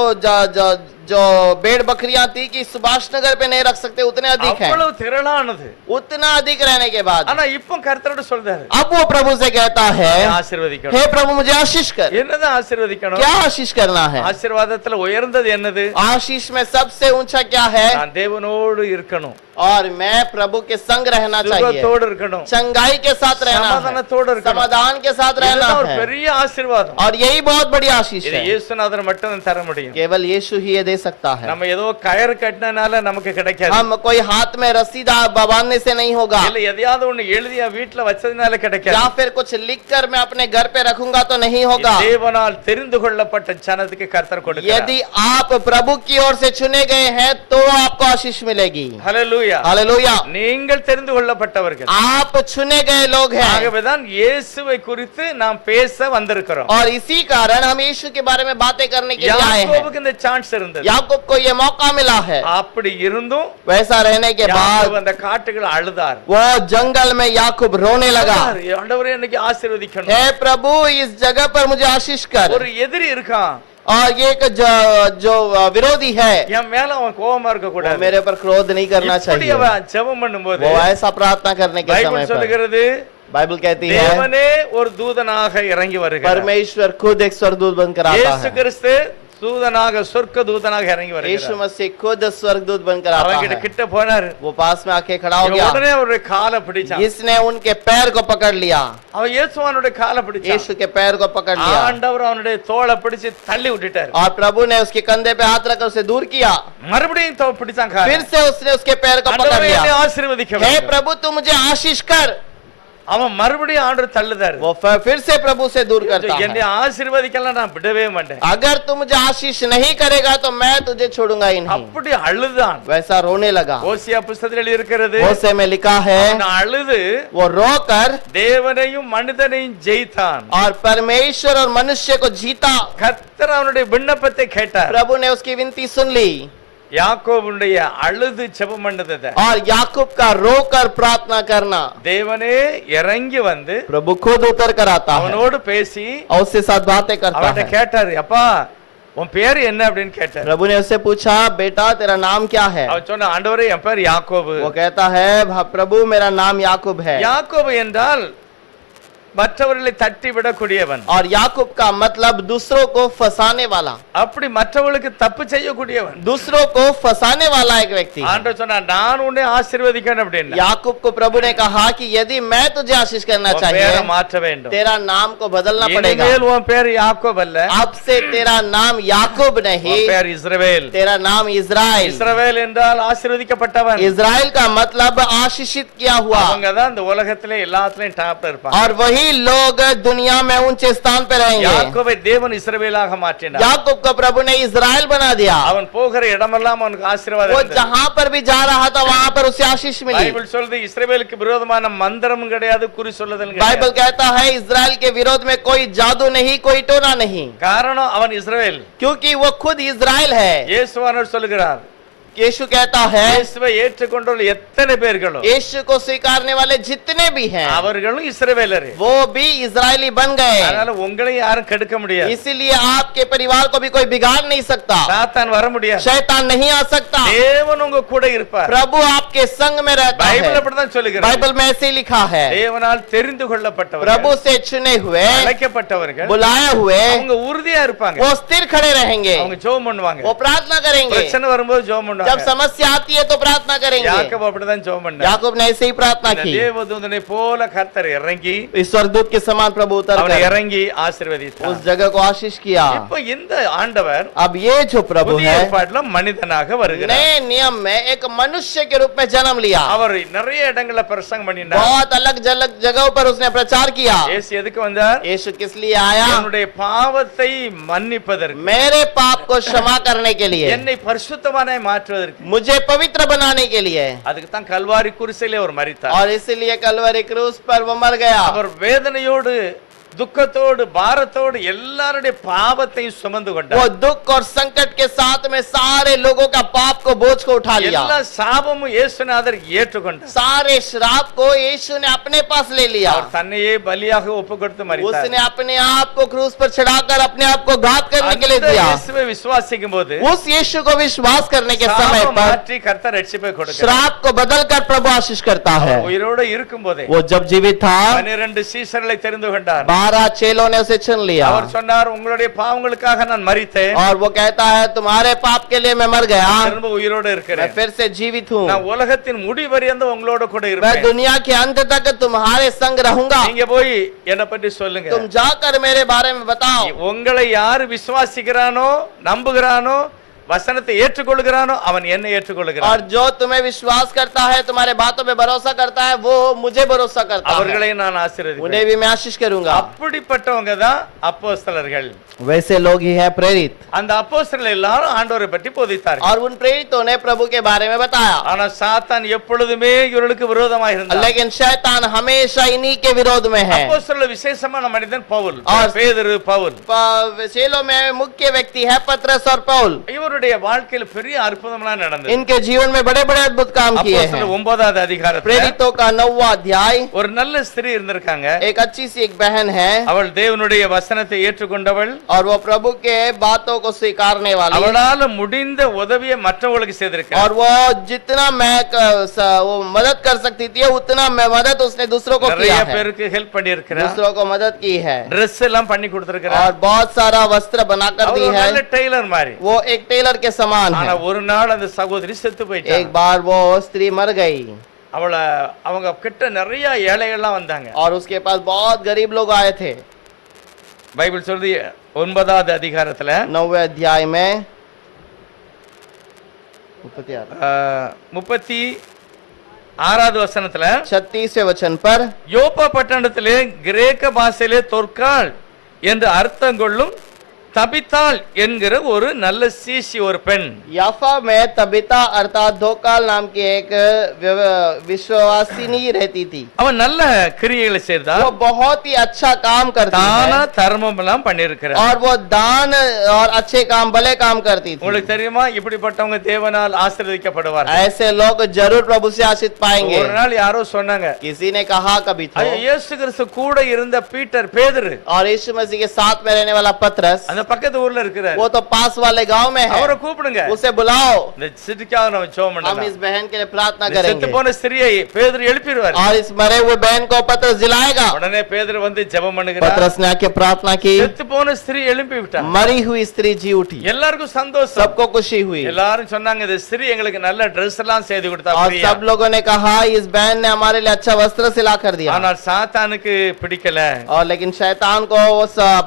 भेड़ बकरियां थी कि सुभाष नगर पे नहीं रख सकते, उतने अधिक है। அவ்வளவு திரளானது. उतना अधिक रहने के बाद ஆனா இப்போ கர்த்தரோட சொல்றாரு, अब वो प्रभु से कहता है, ஆசீர்வதிக்கணும். हे प्रभु मुझे आशीष कर। என்னதான் ஆசீர்வதிக்கணும்? क्या आशीष करना है? ஆசீர்வாதத்துல உயர்ந்தது என்னது? आशीष में सबसे ऊंचा क्या है? நான் தேவனோடு இருக்கணும், और मैं प्रभु के संग रहना चाहिए, சுகத்தோடு இருக்கணும், चंगाई के साथ रहना है, சமாதானத்தோடு இருக்கணும். समाधान के साथ रहना இதுதான் ஒரு है। பெரிய ஆசீர்வாதம். और यही बहुत बड़ी आशीष இது है, இயேசுநாதர் மட்டும் தர முடியும். केवल यीशु ही ये दे सकता है। நம்ம ஏதோ கயிறு கட்டினால நமக்கு கிடைக்காது, हम कोई हाथ में रस्सी बांधने से नहीं होगा, இல்ல எதையாவது ஒண்ணு எழுதியா வீட்டுல வச்சதுனால या கிடைக்காது. फिर कुछ लिखकर मैं अपने घर पे रखूंगा तो नहीं होगा। தேவனால் தெரிந்து கொள்ளப்பட்ட ஜனத்துக்கு கர்த்தர் கொடுக்கிறார். यदि आप प्रभु की ओर से चुने गए हैं तो आपको आशीष मिलेगी। ஹல்லேலூயா. हालेलुया। நீங்கள் தெரிந்து கொள்ளப்பட்டவர்கள். आप चुने गए लोग हैं, ஆகவேதான் இயேசுவை குறித்து நாம் பேச வந்திருக்கிறோம். और इसी कारण हम यीशु के बारे में बातें करने के लिए आए हैं। யாக்கோபுக்கு இந்த சான்ஸ் இருந்தது. याकूब को ये मौका मिला है, அப்படி இருந்தும் वैसा रहने के யாக்கோபு बाद அந்த காட்டுகள் அழுதார். वो जंगल में याकूब रोने लगा, ஆண்டவரே எனக்கு ஆசீர்வதிக்கணும். हे प्रभु इस जगह पर मुझे आशीष कर। ஒரு எதிரி இருக்கான், और ये एक जो विरोधी है, என் மேல அவன் கோபமா இருக்க वो கூடாது. मेरे पर क्रोध नहीं करना இப்படி चाहिए। அவன் ஜெபம் பண்ணும்போது वो ऐसा प्रार्थना करने के समय பைபிள் पर சொல்லுகிறது, बाइबल कहती है தேவனே ஒரு தூதனாக இறங்கி வருகிறார். परमेश्वर खुद एक स्वर्गदूत बनकर आता இயேசு है, கிறிஸ்து தூதனாக சொர்க்க தூதனாக இறங்கி यीशु வருகிறார். मसीह खुद स्वर्गदूत बनकर आता அவங்க है। கிட்ட போனாரு, वो पास में आके खड़ा हो இவன் गया, உடனே அவருடைய காலை பிடிச்சான். इसने उनके पैर को पकड़ लिया, அவன் இயேசுவானுடைய காலை பிடிச்சான். यीशु के पैर को पकड़ लिया, ஆண்டவர் அவனுடைய தோளை பிடிச்சு தள்ளி விட்டுட்டார். और प्रभु ने उसके कंधे पे हाथ रखकर उसे दूर किया, மறுபடியும் பிடிச்சான் காலை. फिर से उसने उसके पैर को पकड़ ஆண்டவரே என்னை लिया, ஆசீர்வதிக்க हे வேண்டும். प्रभु तू मुझे आशीष कर। அவன் மறுபடியும் ஆண்டவர் தள்ளுதாரு. वो फिर से प्रभु से दूर करता என்னை है, ஆசீர்வதிக்கலாம் நான் விடவே மாட்டேன். अगर तू मुझे आशीष नहीं करेगा तो मैं तुझे छोड़ूंगा ही नहीं। அப்படி அழுதான். वैसा रोने लगा। ஓசியா புஸ்தகத்தில் எழுதி இருக்கிறது, होशे में लिखा है, அவன் அழுது वो रोकर தேவனையும் மனிதனையும் ஜெயித்தான். और परमेश्वर और मनुष्य को जीता। கர்த்தர் அவனுடைய விண்ணப்பத்தை கேட்டார். प्रभु ने उसकी विनती सुन ली, யாக்கோபுடைய அழுது ஜெபம் பண்ணதை और याकूब का रोकर प्रार्थना करना தேவனே இறங்கி வந்து प्रभु खुद उतर कर आता है அவனோடு பேசி और उसके साथ बातें करता அவன்கிட்ட है। கேட்டாரு, அப்பா உன் பேர் என்ன அப்படின்னு கேட்டார். प्रभु ने उससे पूछा, बेटा तेरा नाम क्या है? அவன் சொன்ன, ஆண்டவரே என் பேர் யாக்கோபு. वो कहता है, प्रभु मेरा नाम याकूब है। யாக்கோபு என்றால் மற்றவர்களை தட்டி விடக்கூடியவன். और याकूब का मतलब दूसरों को फंसाने वाला, அப்படி மற்றவர்களுக்கு தப்பு செய்யக்கூடியவன். दूसरों को फंसाने वाला एक व्यक्ति। ஆண்டவர் சொன்னா, நான் உன்னை ஆசீர்வதிக்கணும் அப்படின்னா याकूब को प्रभु ने कहा कि यदि मैं तुझे आशीष करना உன் चाहिए பேரை மாற்ற வேண்டும். तेरा नाम को बदलना पड़ेगा। இனிமேல் உன் பேர் யாக்கோபு அல்ல, अब से तेरा नाम याकूब नहीं, உன் பேர் இஸ்ரவேல். तेरा नाम इज़राइल। இஸ்ரவேல் என்றால் ஆசீர்வதிக்கப்பட்டவன். इज़राइल का मतलब आशीषित किया हुआ, அவங்க தான் இந்த உலகத்திலே எல்லாத்துலயும் டாப்ல இருப்பாங்க. और वही लोग दुनिया में ऊंचे स्थान पे रहेंगे। யாக்கோபை தேவன் இஸ்ரவேலாக மாற்றினார். याकूब को प्रभु ने इज़राइल बना दिया। அவன் போகிற இடமெல்லாம் அவனுக்கு ஆசீர்வாதம் वो இருந்தது. जहां पर भी जा रहा था वहां पर उसे आशीष मिली। பைபிள் சொல்லுது, இஸ்ரவேலுக்கு விரோதமான மந்திரமும் கிடையாது, குறி சொல்லுதல் बाइबल கிடையாது. कहता है इज़राइल के विरोध में कोई जादू नहीं, कोई टोना नहीं, காரணம் அவன் இஸ்ரவேல். क्योंकि वो खुद इज़राइल है। இயேசுவானவர் சொல்லுகிறார், यीशु कहता है, இயேசுவை ஏற்றுக்கொண்டவர்கள் எத்தனை பேர்களோ यीशु को स्वीकारने वाले जितने भी हैं அவர்களும் இஸ்ரவேலரே. वो भी इज़राइली बन गए। அதனால உங்களை யாரும் கெடுக்க முடியாது. इसीलिए आपके परिवार को भी कोई बिगाड़ नहीं सकता, சாத்தான் வர முடியாது. शैतान नहीं आ सकता। தேவன் உங்க கூட இருப்பார். प्रभु आपके संग में रहता பைபிள் है। அப்படிதான் சொல்லுகிறது. बाइबल में ऐसे ही लिखा है, தேவனால் தெரிந்து கொள்ளப்பட்டவர்கள், प्रभु से चुने हुए, அழைக்கப்பட்டவர்கள், बुलाए हुए, அவங்க உறுதியா இருப்பாங்க. वो स्थिर खड़े रहेंगे, அவங்க ஜெபம் பண்ணுவாங்க. वो प्रार्थना करेंगे। பிரச்சனை வரும்போது ஜெபம் जब பண்ணுவாங்க. समस्या आती है तो प्रार्थना करेंगे। யாக்கோபு அப்படிதான் ஜெபம் பண்ணார். याकूब ने ऐसे ही प्रार्थना இந்த की। தேவதூதனை போல கர்த்தர் இறங்கி इस स्वर्गदूत के समान प्रभु उतर அவனை कर இறங்கி ஆசீர்வதித்தார். उस जगह को आशीष किया। இப்போ இந்த ஆண்டவர் अब ये जो प्रभु புதிய है ஏற்பாட்டில மனிதனாக வருகிறார். नए नियम में एक मनुष्य के रूप में जन्म लिया। அவர் நிறைய இடங்கள்ல பிரசங்கம் பண்ணினார். बहुत अलग अलग जगहों पर उसने प्रचार किया। இயேசு எதுக்கு வந்தார்? यीशु किस लिए आया? என்னுடைய பாவத்தை மன்னிப்பதற்கு, मेरे पाप को क्षमा करने के लिए, என்னை பரிசுத்தமானாய் மாற்றுவதற்கு. मुझे पवित्र बनाने के लिए। அதுக்கு தான் கல்வாரி குருசிலே அவர் மரித்தார். और इसलिए कलवरी क्रूस पर वो मर गया। அவர் வேதனையோடு துக்கத்தோடு பாரத்தோடு எல்லாருடைய பாவத்தையும் சுமந்து वो கொண்டார். दुख और संकट के साथ में सारे लोगों का पाप को बोझ को उठा लिया। எல்லா சாபமும் இயேசுநாதர் ஏற்றுக்கொண்டார். सारे श्राप को यीशु ने अपने पास ले लिया। அவர் தன்னையே பலியாக ஒப்பு கொடுத்து மரித்தார். उसने अपने आप को क्रूस पर चढ़ाकर अपने आप को घात करने के लिए அந்த दिया। இயேசுவை விசுவாசிக்கும் போது उस यीशु को विश्वास करने के समय சாபம் पर மாற்றி கர்த்தர் ரட்சிப்பை கொடுக்கிறார். श्राप को बदलकर प्रभु आशीष करता है। உயிரோடு இருக்கும்போதே वो जब जीवित था 12 சீஷர்களை தெரிந்து கொண்டார். 12 चेलों ने उसे चुन लिया அவர் சொன்னார், உங்களுடைய பாவங்களுக்காக நான் மரித்தேன், और वो कहता है तुम्हारे पाप के लिए मैं मर गया, திரும்ப உயிரோடு मैं இருக்கிறேன், फिर से जीवित हूँ, நான் உலகத்தின் முடிவரியந்த உங்களோட கூட मैं இருப்பேன், दुनिया के अंत तक तुम्हारे संग रहूंगा, நீங்க போய் என்ன பற்றி சொல்லுங்க. तुम जाकर मेरे बारे में बताओ। உங்களை யாரு விசுவாசிக்கிறானோ நம்புகிறானோ வசனத்தை ஏற்றுக்கொள்கிறானோ அவன் என்னை ஏற்றுக்கொள்கிறான். और जो तुम्हें विश्वास करता है तुम्हारे बातों पे भरोसा करता है वो मुझे भरोसा करता है, அவர்களை நான் ஆசீர்வதிப்பேன். उन्हें भी मैं आशीष करूंगा। அப்படிப்பட்டவங்க தான் அப்போஸ்தலர்கள். वैसे लोग ही हैं प्रेरित, அந்த அப்போஸ்தலர்கள் எல்லாரும் ஆண்டவரை பற்றி போதித்தார்கள். और उन प्रेरितों ने प्रभु के बारे में बताया। ஆனா சாத்தான் எப்பொழுதுமே இவர்களுக்கு விரோதமாக இருந்தார். लेकिन शैतान हमेशा इन्हीं के विरोध में है। அப்போஸ்தலர் விசேஷமான மனிதன் பவுல், और- பேதுரு, பவுல். चेलों में मुख्य व्यक्ति है पतरस और पौल। இவருடைய வாழ்க்கையில் பெரிய அற்புதம்லாம் நடந்தது. इनके जीवन में बड़े बड़े अद्भुत काम किए हैं। அப்போஸ்தலர் 9வது அதிகாரத்துல प्रेरितों का 9वां अध्याय, ஒரு நல்ல ஸ்திரீ இருந்திருக்காங்க. एक अच्छी सी एक बहन है, அவள் தேவனுடைய வசனத்தை ஏற்றுக்கொண்டவள். और वो प्रभु के बातों को स्वीकारने वाली, அவளால முடிந்த உதவியை மற்றவங்களுக்கு செய்திருக்காள். और वो जितना वो मदद कर सकती थी उतना मदद उसने दूसरों को நிறைய किया है, பேருக்கு ஹெல்ப் பண்ணி இருக்கிறார். दूसरों को मदद की है, Dress எல்லாம் பண்ணி கொடுத்திருக்கிறார். और बहुत सारा वस्त्र बनाकर दी அவள் है। நல்ல டெய்லர் மாதிரி. वो एक टेलर के समान ஆனா है। ஒரு நாள் அந்த சகோதரி செத்து போயிட்டா. एक बार वो स्त्री मर गई, அவங்க கிட்ட நிறைய ஏழைகள்லாம் வந்தாங்க. और उसके पास बहुत गरीब लोग आए थे। பைபிள் சொல்லுது 9வது அதிகாரத்துல 9वें अध्याय में 36வது வசனத்துல 36वें वचन पर, யோப்பா பட்டணத்திலே கிரேக்க பாஷையிலே தொற்காள் என்று அர்த்தம் கொள்ளும் தபித்தாள் என்கிற ஒரு நல்ல சீசி, ஒரு பெண். याफा में तबिता अर्थात धोकाल नाम की एक विश्वासिनी रहती थी। அவன் நல்ல கிரியைகளை செய்தா, वो बहुत ही अच्छा काम करती தான है, தர்மம் எல்லாம் பண்ணியிருக்கிறார். और वो दान और अच्छे काम भले काम करती थी। உங்களுக்கு தெரியுமா, இப்படிப்பட்டவங்க தேவனால் ஆசீர்வதிக்கப்படுவார்கள். ऐसे लोग जरूर प्रभु से आशीष पाएंगे। ஒரு நாள் யாரோ சொன்னாங்க, किसी ने कहा कभी तो, ஐயோ, இயேசு கிறிஸ்து கூட இருந்த பீட்டர், பேதுரு और यीशु मसीह के साथ में रहने वाला पतरस, அந்த பக்கத்து ஊர்ல இருக்கிறார், वो तो पास वाले गांव में है, அவரை கூப்பிடுங்க, उसे बुलाओ, இந்த சிட்டிக்காக நம்ம ஜெபம் हम பண்ணலாம். इस बहन के लिए प्रार्थना இந்த செத்து करेंगे, போன ஸ்திரியை பேதுரு எழுப்பிடுவார். और इस मरे हुए बहन को पतरस जिलाएगा। உடனே பேதுரு வந்து ஜெபம் பண்ணுகிறார். पतरस ने आके प्रार्थना की, செத்து போன ஸ்திரீ எழுப்பி விட்டார். मरी हुई स्त्री जी उठी, எல்லாருக்கும் சந்தோஷம். सबको खुशी हुई, எல்லாரும் சொன்னாங்க, இந்த ஸ்திரீ எங்களுக்கு நல்ல Dress எல்லாம் செய்து கொடுத்தா और பிரியா. सब लोगों ने कहा इस बहन ने हमारे लिए अच्छा वस्त्र सिला कर दिया। ஆனால் சாத்தானுக்கு பிடிக்கல. और लेकिन शैतान को वो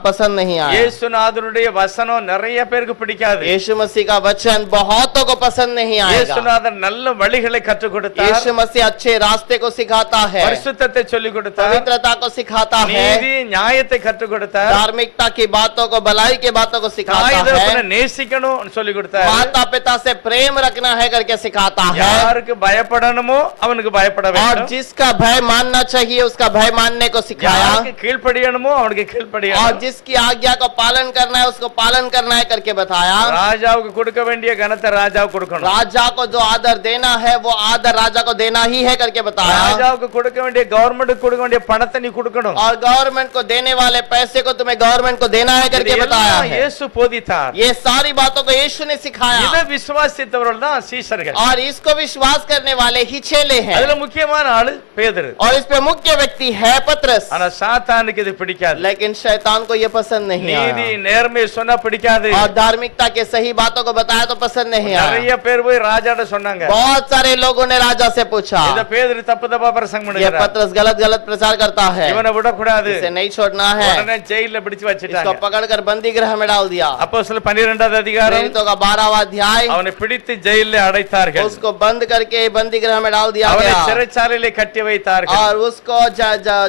पसंद नहीं आया। இயேசுநாதருடைய வசனம் நிறைய பேருக்கு பிடிக்காது. यीशु मसीह का वचन बहुतों को पसंद नहीं आएगा। இயேசுநாதர் நல்ல வழிகளை கற்றுக் கொடுத்தார். यीशु मसीह अच्छे रास्ते को सिखाता है, பரிசுத்தத்தை சொல்லிக் கொடுத்தார். पवित्रता को सिखाता है, நீதி நியாயத்தை கற்றுக் கொடுத்தார். धार्मिकता की बातों को, भलाई की बातों को தாய் सिखाता தகப்பனை है, நேசிக்கணும் சொல்லிக் கொடுத்தார். माता पिता से प्रेम रखना है करके सिखाता है, யாருக்கு பயப்படணுமோ அவனுக்கு பயப்பட और வேண்டும். जिसका भय मानना चाहिए उसका भय मानने को सिखाया, யாருக்கு கீழ்ப்படியணுமோ அவனுக்கு और கீழ்ப்படியணும். जिसकी आज्ञा को पालन करना है उसको पालन करना है करके बताया। ராஜாவுக்கு கொடுக்க வேண்டிய கனத்தை ராஜாவுக்கு கொடுக்கணும். राजा को जो आदर देना है वो आदर राजा को देना ही है करके बताया, ராஜாவுக்கு கொடுக்க வேண்டிய கவர்மெண்ட்டுக்கு கொடுக்க வேண்டிய பணத்தை நீ கொடுக்கணும். और गवर्नमेंट को देने वाले पैसे को तुम्हें गवर्नमेंट को देना है करके बताया இதெல்லாம் है। இயேசு போதித்தார். ये सारी बातों को यीशु ने सिखाया, இதை விசுவாசித்தவர்கள் தான் சீஷர்கள். और इसको विश्वास करने वाले ही चेले हैं, அதுல முக்கியமான ஆளு பேதுரு. और इस पे मुख्य व्यक्ति है पतरस। ஆனா சாத்தானுக்கு இது பிடிக்காது. लेकिन शैतान को ये पसंद नहीं நீதி आया, நேர்மை சொன்னா பிடிக்காது. और धार्मिकता के सही बातों को बताया तो पसंद नहीं आया। நிறைய பேர் போய் ராஜாட்ட சொன்னாங்க, बहुत सारे लोगों ने राजा से पूछा, இந்த பேதுரு தப்பு தப்பா பிரசங்கம் ये பண்ணுகிறார், पतरस गलत गलत प्रचार करता है, இவனை விடக்கூடாது. इसे नहीं छोड़ना है, உடனே ஜெயில பிடிச்சு इसको வச்சிட்டாங்க. पकड़कर बंदी गृह में डाल दिया। அப்போஸ்தலர் 12வது அதிகாரம் प्रेरितों का 12वां अध्याय, அவனை பிடித்து ஜெயிலே அடைத்தார்கள். उसको बंद करके बंदी गृह में डाल दिया அவனை गया, சிறைச்சாலையிலே கட்டி வைத்தார்கள். और उसको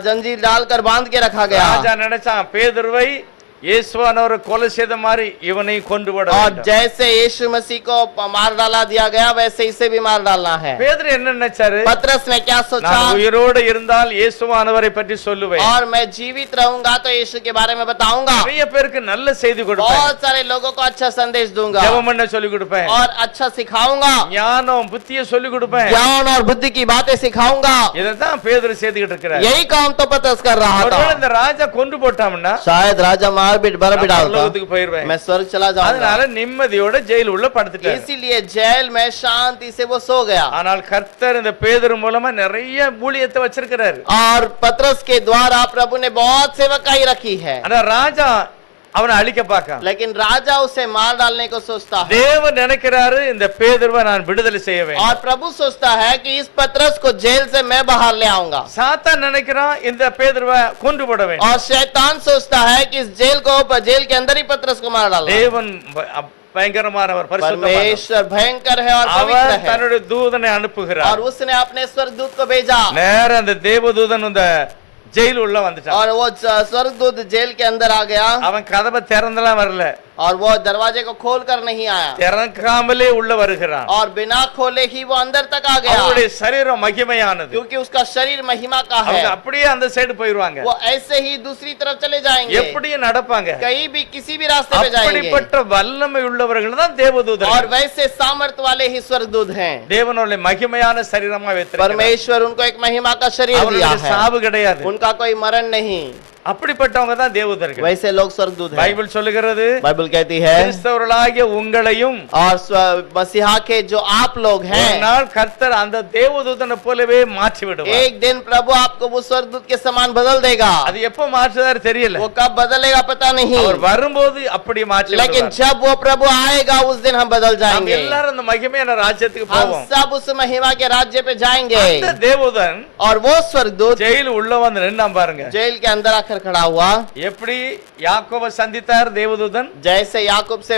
जंजीर डालकर बांध के रखा गया। ராஜா நினைச்சான், பேதுருவை இயேசுவானவரை கொலை செய்த மாதிரி இவனை கொண்டு போட और வேண்டும். जैसे यीशु मसीह को मार डाला दिया गया वैसे इसे भी मार डालना है। பேதுரு என்ன நினைச்சாரு? पतरस ने क्या सोचा? நான் உயிரோடு இருந்தால் இயேசுவானவரை பற்றி சொல்லுவேன், और मैं जीवित रहूंगा तो यीशु के बारे में बताऊंगा, நிறைய பேருக்கு நல்ல செய்தி கொடுப்பேன், बहुत सारे लोगों को अच्छा संदेश दूंगा ஜெபம் பண்ண சொல்லி கொடுப்பேன், और अच्छा सिखाऊंगा, ஞானம் புத்திய சொல்லி கொடுப்பேன். ज्ञान और बुद्धि की बातें सिखाऊंगा। இதைத்தான் பேதுரு செய்துகிட்டு இருக்கிறார். यही काम तो पतरस कर रहा ஒருவேளை था। இந்த ராஜா கொண்டு போட்டாம்னா शायद राजा मार நான் बिडालता, பரலோகத்துக்கு போயிருவேன். मैं स्वर्ग चला जाऊंगा। அதனால நிம்மதியோட ஜெயில் உள்ள படுத்துட்டார். इसीलिए जेल में शांति से वो सो गया। ஆனால் கர்த்தர் இந்த பேதுரு மூலமா நிறைய ஊழியத்தை வச்சிருக்கிறார். और पतरस के द्वारा प्रभु ने बहुत सेवकाई रखी है, ஆனா ராஜா அவனை அழிக்க பார்க்க, लेकिन राजा उसे मार डालने को सोचता है। தேவன் நினைக்கிறாரு இந்த பேதுருவை நான் விடுதலை செய்ய வேண்டும். और प्रभु सोचता है कि इस पतरस को जेल से मैं बाहर ले आऊंगा। சாத்தான் நினைக்கிறான் இந்த பேதுருவை கொண்டு போட வேண்டும். और शैतान सोचता है कि इस जेल के अंदर ही पतरस को मार डालना। தேவன் பயங்கரமானவர், பரிசுத்தமானவர். परमेश्वर भयंकर है और पवित्र அவர் है। தன்னுடைய தூதனை और அனுப்புகிறார். उसने अपने स्वर्गदूत को भेजा நேர அந்த தேவதூதன் அந்த ஜெயில் உள்ள வந்துட்டான். और वो स्वर्गदूत जेल के अंदर आ गया அவன் கதவை திறந்தெல்லாம் வரல, और वो दरवाजे को खोल कर नहीं आया திறக்காமலே உள்ள வருகிறான். और बिना खोले ही वो अंदर तक आ गया, அவருடைய சரீரம் மகிமையானது. क्योंकि उसका शरीर महिमा का है। அவங்க அப்படியே அந்த சைடு போயிருவாங்க, वो ऐसे ही दूसरी तरफ चले जाएंगे, எப்படியும் நடப்பாங்க. कहीं भी किसी भी रास्ते पे जाएंगे। அப்படிப்பட்ட வல்லமை உள்ளவர்கள் தான் தேவதூதர்கள். और वैसे सामर्थ वाले ही स्वर्गदूत हैं। தேவனுடைய மகிமையான சரீரமா வைத்திருக்கிறார். परमेश्वर उनको एक महिमा का शरीर दिया அவர்களுக்கு है, சாவு கிடையாது. उनका कोई मरण नहीं। அப்படிப்பட்டவங்க தான் தேவதூதர்கள். वैसे लोग स्वर्गदूत हैं। பைபிள் சொல்லுகிறது, बाइबल कहती है கிறிஸ்தவர்களாகிய உங்களையும் और मसीहा के जो आप लोग ஒரு हैं, நாள் கர்த்தர் அந்த தேவதூதனை போலவே மாற்றி விடுவார். एक दिन प्रभु आपको वो स्वर्गदूत के समान बदल देगा। அது எப்போ மாற்றுதாரு தெரியல, वो कब बदलेगा पता नहीं, அவர் வரும்போது அப்படி மாற்றி लेकिन விடுவார். जब वो प्रभु आएगा उस दिन हम बदल நாம் जाएंगे। எல்லாரும் அந்த மகிமையான ராஜ்யத்துக்கு हम போவோம். सब उस महिमा के राज्य पे जाएंगे। அந்த தேவதூதன் और वो स्वर्गदूत ஜெயில் உள்ள வந்து நின்னான் பாருங்க. जेल के अंदर आकर खड़ा हुआ। எப்படி யாக்கோபை சந்தித்தார் தேவதூதன், जैसे याकूब से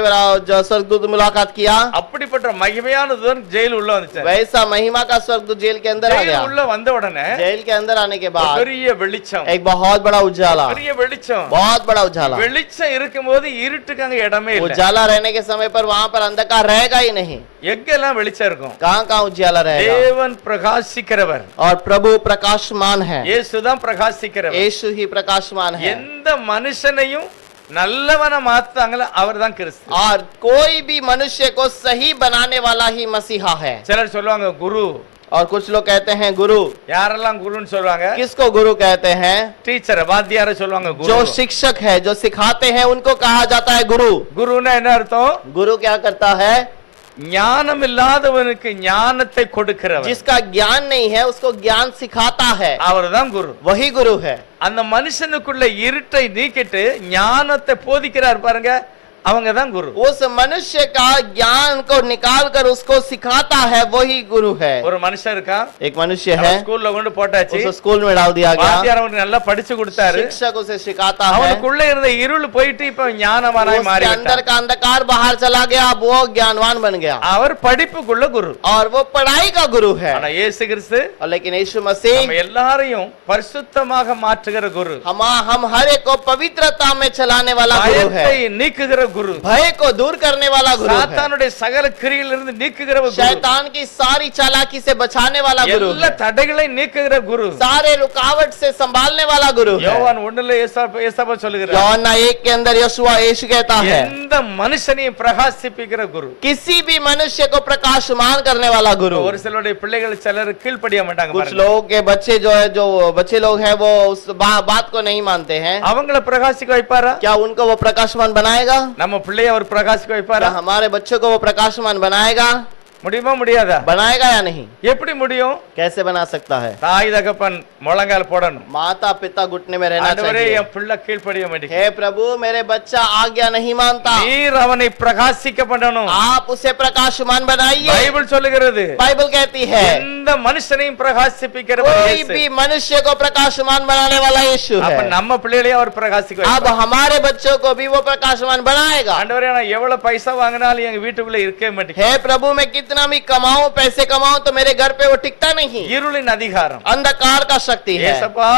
जो स्वर्गदूत मुलाकात किया, அப்படிப்பட்ட மகிமையான தூதன் ஜெயில் உள்ள வந்துட்டார். वैसा महिमा का स्वर्गदूत जेल के अंदर आ ஜெயில் गया। உள்ள வந்த உடனே जेल के अंदर आने के ஒரு बाद பெரிய வெளிச்சம், एक बहुत बड़ा उजाला, பெரிய வெளிச்சம். बहुत बड़ा उजाला। வெளிச்சம் இருக்கும்போது இருட்டுக்கு அங்க இடமே இல்ல. उजाला रहने के समय पर वहां पर अंधकार रहेगा ही नहीं। எங்கெல்லாம் வெளிச்சம் இருக்கும்? कहाँ कहाँ उजाला रहेगा? தேவன் பிரகாசிக்கிறவர், और प्रभु प्रकाशमान है, இயேசுதான் பிரகாசிக்கிறவர். यीशु ही प्रकाशमान है। எந்த மனுஷனையும் நல்லவனை மாத்தாங்களோ அவர்தான் கிறிஸ்து. और कोई भी मनुष्य को सही बनाने वाला ही मसीहा है। சிலர் சொல்லுவாங்க குரு, और कुछ लोग कहते हैं गुरु। யாரெல்லாம் குருன்னு சொல்லுவாங்க? किसको गुरु कहते हैं? டீச்சர் வாத்தியார சொல்லுவாங்க குரு. जो शिक्षक है, जो सिखाते हैं, उनको कहा जाता है गुरु। குருன்னா என்ன அர்த்தம்? गुरु क्या करता है? ஞானம் இல்லாதவனுக்கு ஞானத்தை கொடுக்கிறவர், जिसका ज्ञान नहीं है उसको ज्ञान सिखाता है, அவர்தான் குரு. वही गुरु है। அந்த மனுஷனுக்குள்ள இருட்டை நீக்கிட்டு ஞானத்தை போதிக்கிறார் பாருங்க, அவங்க தான் குரு. उस मनुष्य का ज्ञान को निकाल कर उसको सिखाता है, वही गुरु है। ஒரு மனுஷன் இருக்கா, एक मनुष्य है, ஸ்கூல்ல கொண்டு போட்டாச்சு, उसे स्कूल में डाल दिया गया, வாத்தியார் அவனுக்கு நல்லா படிச்சு கொடுத்தாரு, शिक्षक उसे सिखाता है, அவனுக்குள்ள இருந்த இருள் போயிட்டு இப்ப ஞானவானாய் उसके மாறி अंदर का अंधकार बाहर चला गया, अब वो ज्ञानवान बन गया, அவர் படிப்புக்குள்ள குரு. और वो पढ़ाई का गुरु है। ஆனா இயேசு கிறிஸ்து और लेकिन यीशु मसीह நம்ம எல்லாரையும் பரிசுத்தமாக மாற்றுகிற குரு, हम हर एक को पवित्रता में चलाने वाला गुरु है, பயத்தை நீக்குகிற குரு, भय को दूर करने वाला गुरु है, சாத்தானுடைய சகல கிரியிலிருந்து நீக்குகிற குரு, शैतान की सारी चालाकी से बचाने वाला गुरु எல்லா है, தடைகளை நீக்குகிற குரு. सारे रुकावट से संभालने वाला गुरु है। யோவான் 1ல ஏசாப்பா சொல்லுகிறார், யோவாन 1 के अंदर यीशु कहता है, எந்த மனுஷனையும் பிரகாசிப்பிக்கிற குரு. किसी भी मनुष्य को प्रकाशमान करने वाला गुरु। ஒரு சிலருடைய பிள்ளைகள் சிலர் கீழ்ப்படிய மாட்டாங்க कुछ பாருங்க. लोगों के बच्चे जो बच्चे लोग हैं वो उस बात को नहीं मानते हैं। அவங்கள பிரகாசிக்க வைப்பாரா? क्या उनको वो प्रकाशमान बनाएगा? நம்ம பிள்ளைய அவர் பிரகாசிக்க வைப்பாரா? क्या हमारे बच्चों को वो प्रकाशमान बनाएगा? முடியுமா முடியாதா? बनाएगा या नहीं? எப்படி முடியும்? कैसे बना सकता है? தாய் தகப்பன் முழங்கால் போடணும், माता पिता घुटने में रहना ஆண்டவரே चाहिए। என் பிள்ளை கீழ்ப்படிய மாட்டேங்குது, हे प्रभु मेरे बच्चा आज्ञा नहीं मानता, நீர் அவனை பிரகாசிக்க பண்ணணும். आप उसे प्रकाशमान बनाइए। பைபிள் சொல்லுகிறது, बाइबल कहती है எந்த மனுஷனையும் பிரகாசிப்பிக்கிறவர் कोई இயேசு. भी मनुष्य को प्रकाशमान बनाने वाला यीशु அப்ப है। நம்ம பிள்ளைகளையும் அவர் பிரகாசிக்க अब வைப்பார். हमारे बच्चों को भी वो प्रकाशमान बनाएगा। ஆண்டவரே நான் எவ்வளவு பைசா வாங்கினாலும் எங்க வீட்டுக்குள்ள இருக்கவே மாட்டேங்குது. हे प्रभु मैं कितना भी कमाऊं, पैसे कमाऊं, तो मेरे घर पे वो टिकता नहीं। இருளின் அதிகாரம், अंधकार का शक्ति है। ஏசப்பா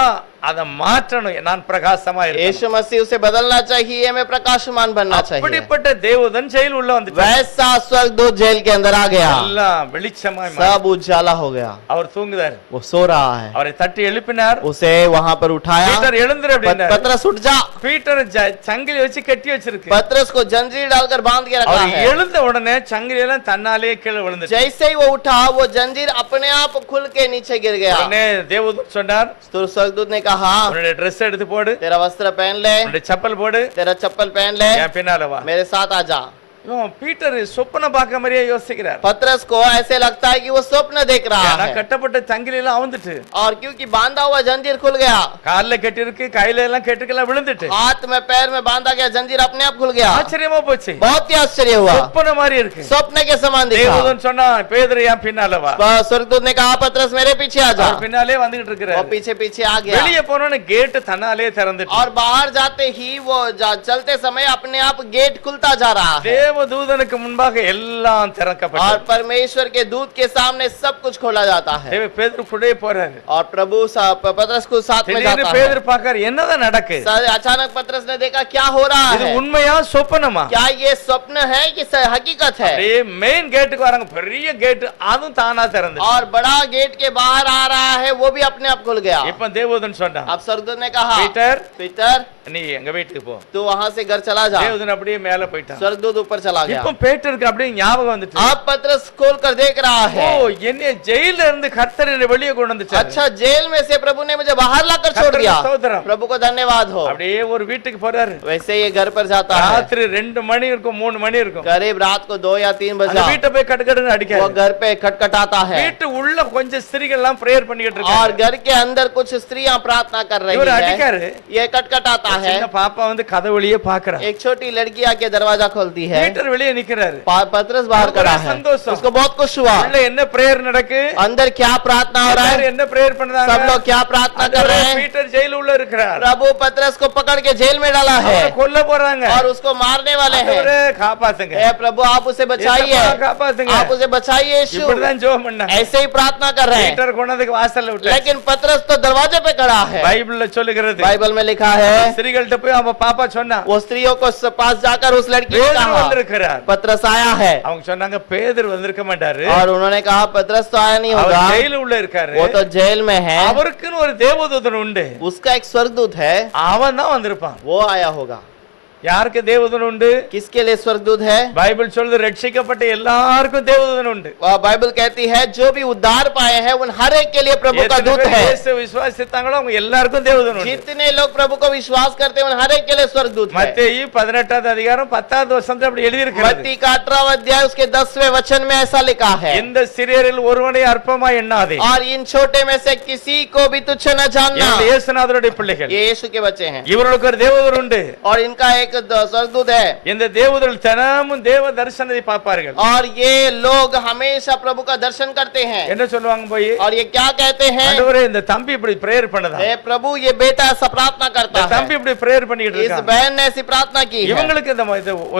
அதை மாற்றணும். நான் பிரகாசமா இருக்கணும். यीशु मसीह उसे बदलना चाहिए, मैं प्रकाशमान बनना चाहिए। அப்படிப்பட்ட தேவதூதன் ஜெயில் உள்ள வந்துட்டார். वैसा स्वर्गदूत जेल के अंदर आ गया, எல்லாம் வெளிச்சமாய் மாறி सब उजाला हो गया। அவர் தூங்குதார். वो सो रहा है, அவரை தட்டி எழுப்பினார். उसे वहां पर उठाया, பீட்டர் எழுந்திரு அப்படின்னார். पतरस उठ जा। பீட்டர் சங்கிலி வச்சு கட்டி வச்சிருக்கு. पतरस को जंजीर डालकर बांध के रखा அவர் है। எழுந்த உடனே சங்கிலி எல்லாம் தன்னாலே கீழே விழுந்துச்சு. जैसे ही वो उठा, वो जंजीर अपने आप खुल के नीचे गिर गया। உடனே தேவதூதன் சொன்னார், तो स्वर्गदूत ने कहा, உன்னுடைய Dress எடுத்து போடு, तेरा वस्त्र पहन ले, உன்னுடைய செப்பல் போடு, तेरा चप्पल पहन ले, என் பின்னால வா. मेरे साथ आ जा। இவன் பீட்டர் சொப்பன பார்க்க மாதிரியே யோசிக்கிறார். पतरस को ऐसे लगता है कि वो स्वप्न देख रहा ஏன்னா है, கட்டப்பட்ட சங்கிலி எல்லாம் அவுந்துட்டு, और क्योंकि बांधा हुआ जंजीर खुल गया, கால்ல கட்டி இருக்கு, கையில எல்லாம் கெட்டுக்கெல்லாம் விழுந்துட்டு, हाथ में पैर में बांधा गया जंजीर अपने आप खुल गया। ஆச்சரியமா போச்சு. बहुत ही आश्चर्य हुआ, சொப்பன மாதிரி இருக்கு. स्वप्न के समान दिखा। தேவதூதன் சொன்னா, பேதுரு என் பின்னால வா. स्वर्गदूत ने कहा, पतरस मेरे पीछे आ जा। அவர் பின்னாலே வந்துகிட்டு वो இருக்கிறார். पीछे पीछे आ गया, வெளியே போனோன்னு கேட் தன்னாலே திறந்துட்டு, और बाहर जाते ही वो चलते समय अपने आप गेट खुलता जा रहा है, தேவதூதனுக்கு முன்பாக எல்லாம் और திறக்கப்பட்டது. परमेश्वर के दूत के सामने सब कुछ खोला जाता है। பேதுரு கூடயே போறாரு. और प्रभु पतरस को साथ में திடீர்னு जाता है। பேதுரு பார்க்கறாரு, என்னதான் நடக்கு? अचानक पतरस ने देखा क्या हो रहा இது है, உண்மையா சொப்பனமா? क्या ये स्वप्न है कि हकीकत है। அப்படியே மெயின் கேட்டுக்கு வராங்க, பெரிய கேட், அதுவும் தானா திறந்து. और बड़ा गेट के बाहर आ रहा है, वो भी अपने आप खुल गया। இப்ப தேவதூதன் சொன்னா, अब स्वर्गदूत ने कहा, பீட்டர் पीटर நீ எங்க வீட்டுக்கு போ. तू वहां से घर चला जा। தேவதூதன் அப்படியே மேல போயிட்டான். स्वर्गदूत ऊपर चला गया। இப்ப பேட்டருக்கு அப்படியே ஞாபகம் வந்துச்சு. अब पतरस खोल कर देख रहा ஓ, है, என்னைய ஜெயில இருந்து கர்த்தர் என்னை வெளியே கொண்டு வந்துட்டாரு. अच्छा जेल में से प्रभु ने मुझे बाहर लाकर छोड़ दिया। ஸ்தோத்திரம். प्रभु को धन्यवाद हो। அப்படியே ஒரு வீட்டுக்கு போறாரு. वैसे ये घर पर जाता है, ராத்திரி 2 மணி இருக்கும், 3 மணி இருக்கும். करीब रात को 2 या 3 அந்த बजे வீட்டை போய் கட்டுக்கட்டுன்னு वो அடிக்காரு. घर पे खटखटाता है, வீட்டு உள்ள கொஞ்சம் ஸ்திரீகள் எல்லாம் பிரேயர் பண்ணிட்டு और இருக்காங்க. घर के अंदर कुछ स्त्रियां प्रार्थना कर रही இவர் है। அடிக்காரு. ये खटखटाता है, சின்ன பாப்பா வந்து கதவு வழியே பாக்குறா. एक छोटी लड़की आके दरवाजा खोलती है। பீட்டர் வெளியே நிக்கிறாரு. पतरस बाहर खड़ा है, संतोषम। उसको बहुत खुश हुआ। உள்ள என்ன பிரேயர் நடக்கு? अंदर क्या प्रार्थना हो रहा எல்லாரும் है, என்ன பிரேயர் பண்றாங்க? सब लोग क्या प्रार्थना कर रहे हैं। பீட்டர் ஜெயில உள்ள இருக்கிறார். प्रभु पतरस को पकड़ के जेल में डाला है, அவரை கொல்ல போறாங்க. और उसको मारने वाले हैं। ஆண்டவரே காப்பாத்துங்க. हे प्रभु आप उसे बचाइए, ஏசப்பா காப்பாத்துங்க. आप उसे बचाइए यीशु। இப்படிதான் ஜெபம் பண்ணாங்க. ऐसे ही प्रार्थना कर रहे हैं, பீட்டர் கொண்டதுக்கு வாசல்ல விட்டார். लेकिन पतरस तो दरवाजे पे खड़ा है। பைபிள்ல சொல்லுகிறது, बाइबल में लिखा है, ஸ்திரீகள்ட்ட போய் அவ பாப்பா சொன்னா, वो स्त्रियों को पास जाकर उस लड़की ने பேதுரு कहा, வந்திருக்கிறார். पतरस आया है। அவங்க சொன்னாங்க, பேதுரு வந்திருக்க மாட்டாரு, और उन्होंने कहा पतरस तो आया नहीं அவர் होगा, ஜெயில உள்ள இருக்காரு. वो तो जेल में है। அவருக்குன்னு ஒரு தேவதூதன் உண்டு, उसका एक स्वर्गदूत है, அவன் தான் வந்திருப்பான். वो आया होगा। யாருக்கு தேவதூதன் உண்டு? किसके लिए स्वर्गदूत है? பைபிள் சொல்லுது, ரட்சிக்கப்பட்ட எல்லாருக்கும் தேவதூதன் உண்டு. बाइबल कहती है जो भी उद्धार पाए हैं उन हर एक के लिए प्रभु का दूत है। இயேசு விசுவாசித்தாங்களோ அவங்க எல்லாருக்கும் தேவதூதன் உண்டு. जितने लोग प्रभु को विश्वास करते हैं उन हर एक के लिए स्वर्गदूत है। மத்தேயு 18வது அதிகாரம் 10வது வசனத்துல அப்படி எழுதி இருக்கிறது. मत्ती का 18वां अध्याय उसके 10वें वचन में ऐसा लिखा है, இந்த சிறியரில் ஒருவனை அற்பமாய் எண்ணாதே. और इन छोटे में से किसी को भी तुच्छ न जानना। இந்த இயேசுநாதருடைய பிள்ளைகள், ये यीशु के बच्चे हैं, இவர்களுக்கு ஒரு தேவதூதன் உண்டு. और इनका एक स्वर्गदूत है। இந்த தேவதூதர்கள் தினமும் தேவ தரிசனத்தை பார்ப்பார்கள். और ये लोग हमेशा प्रभु का दर्शन करते हैं। என்ன சொல்லுவாங்க போய்? और ये क्या कहते हैं, ஆண்டவரே இந்த தம்பி இப்படி பிரேயர் பண்ணதா, हे प्रभु ये बेटा ऐसा प्रार्थना करता இந்த है, தம்பி இப்படி பிரேயர் பண்ணிட்டு इस இருக்கான். बहन ने ऐसी प्रार्थना की है, இவங்களுக்கு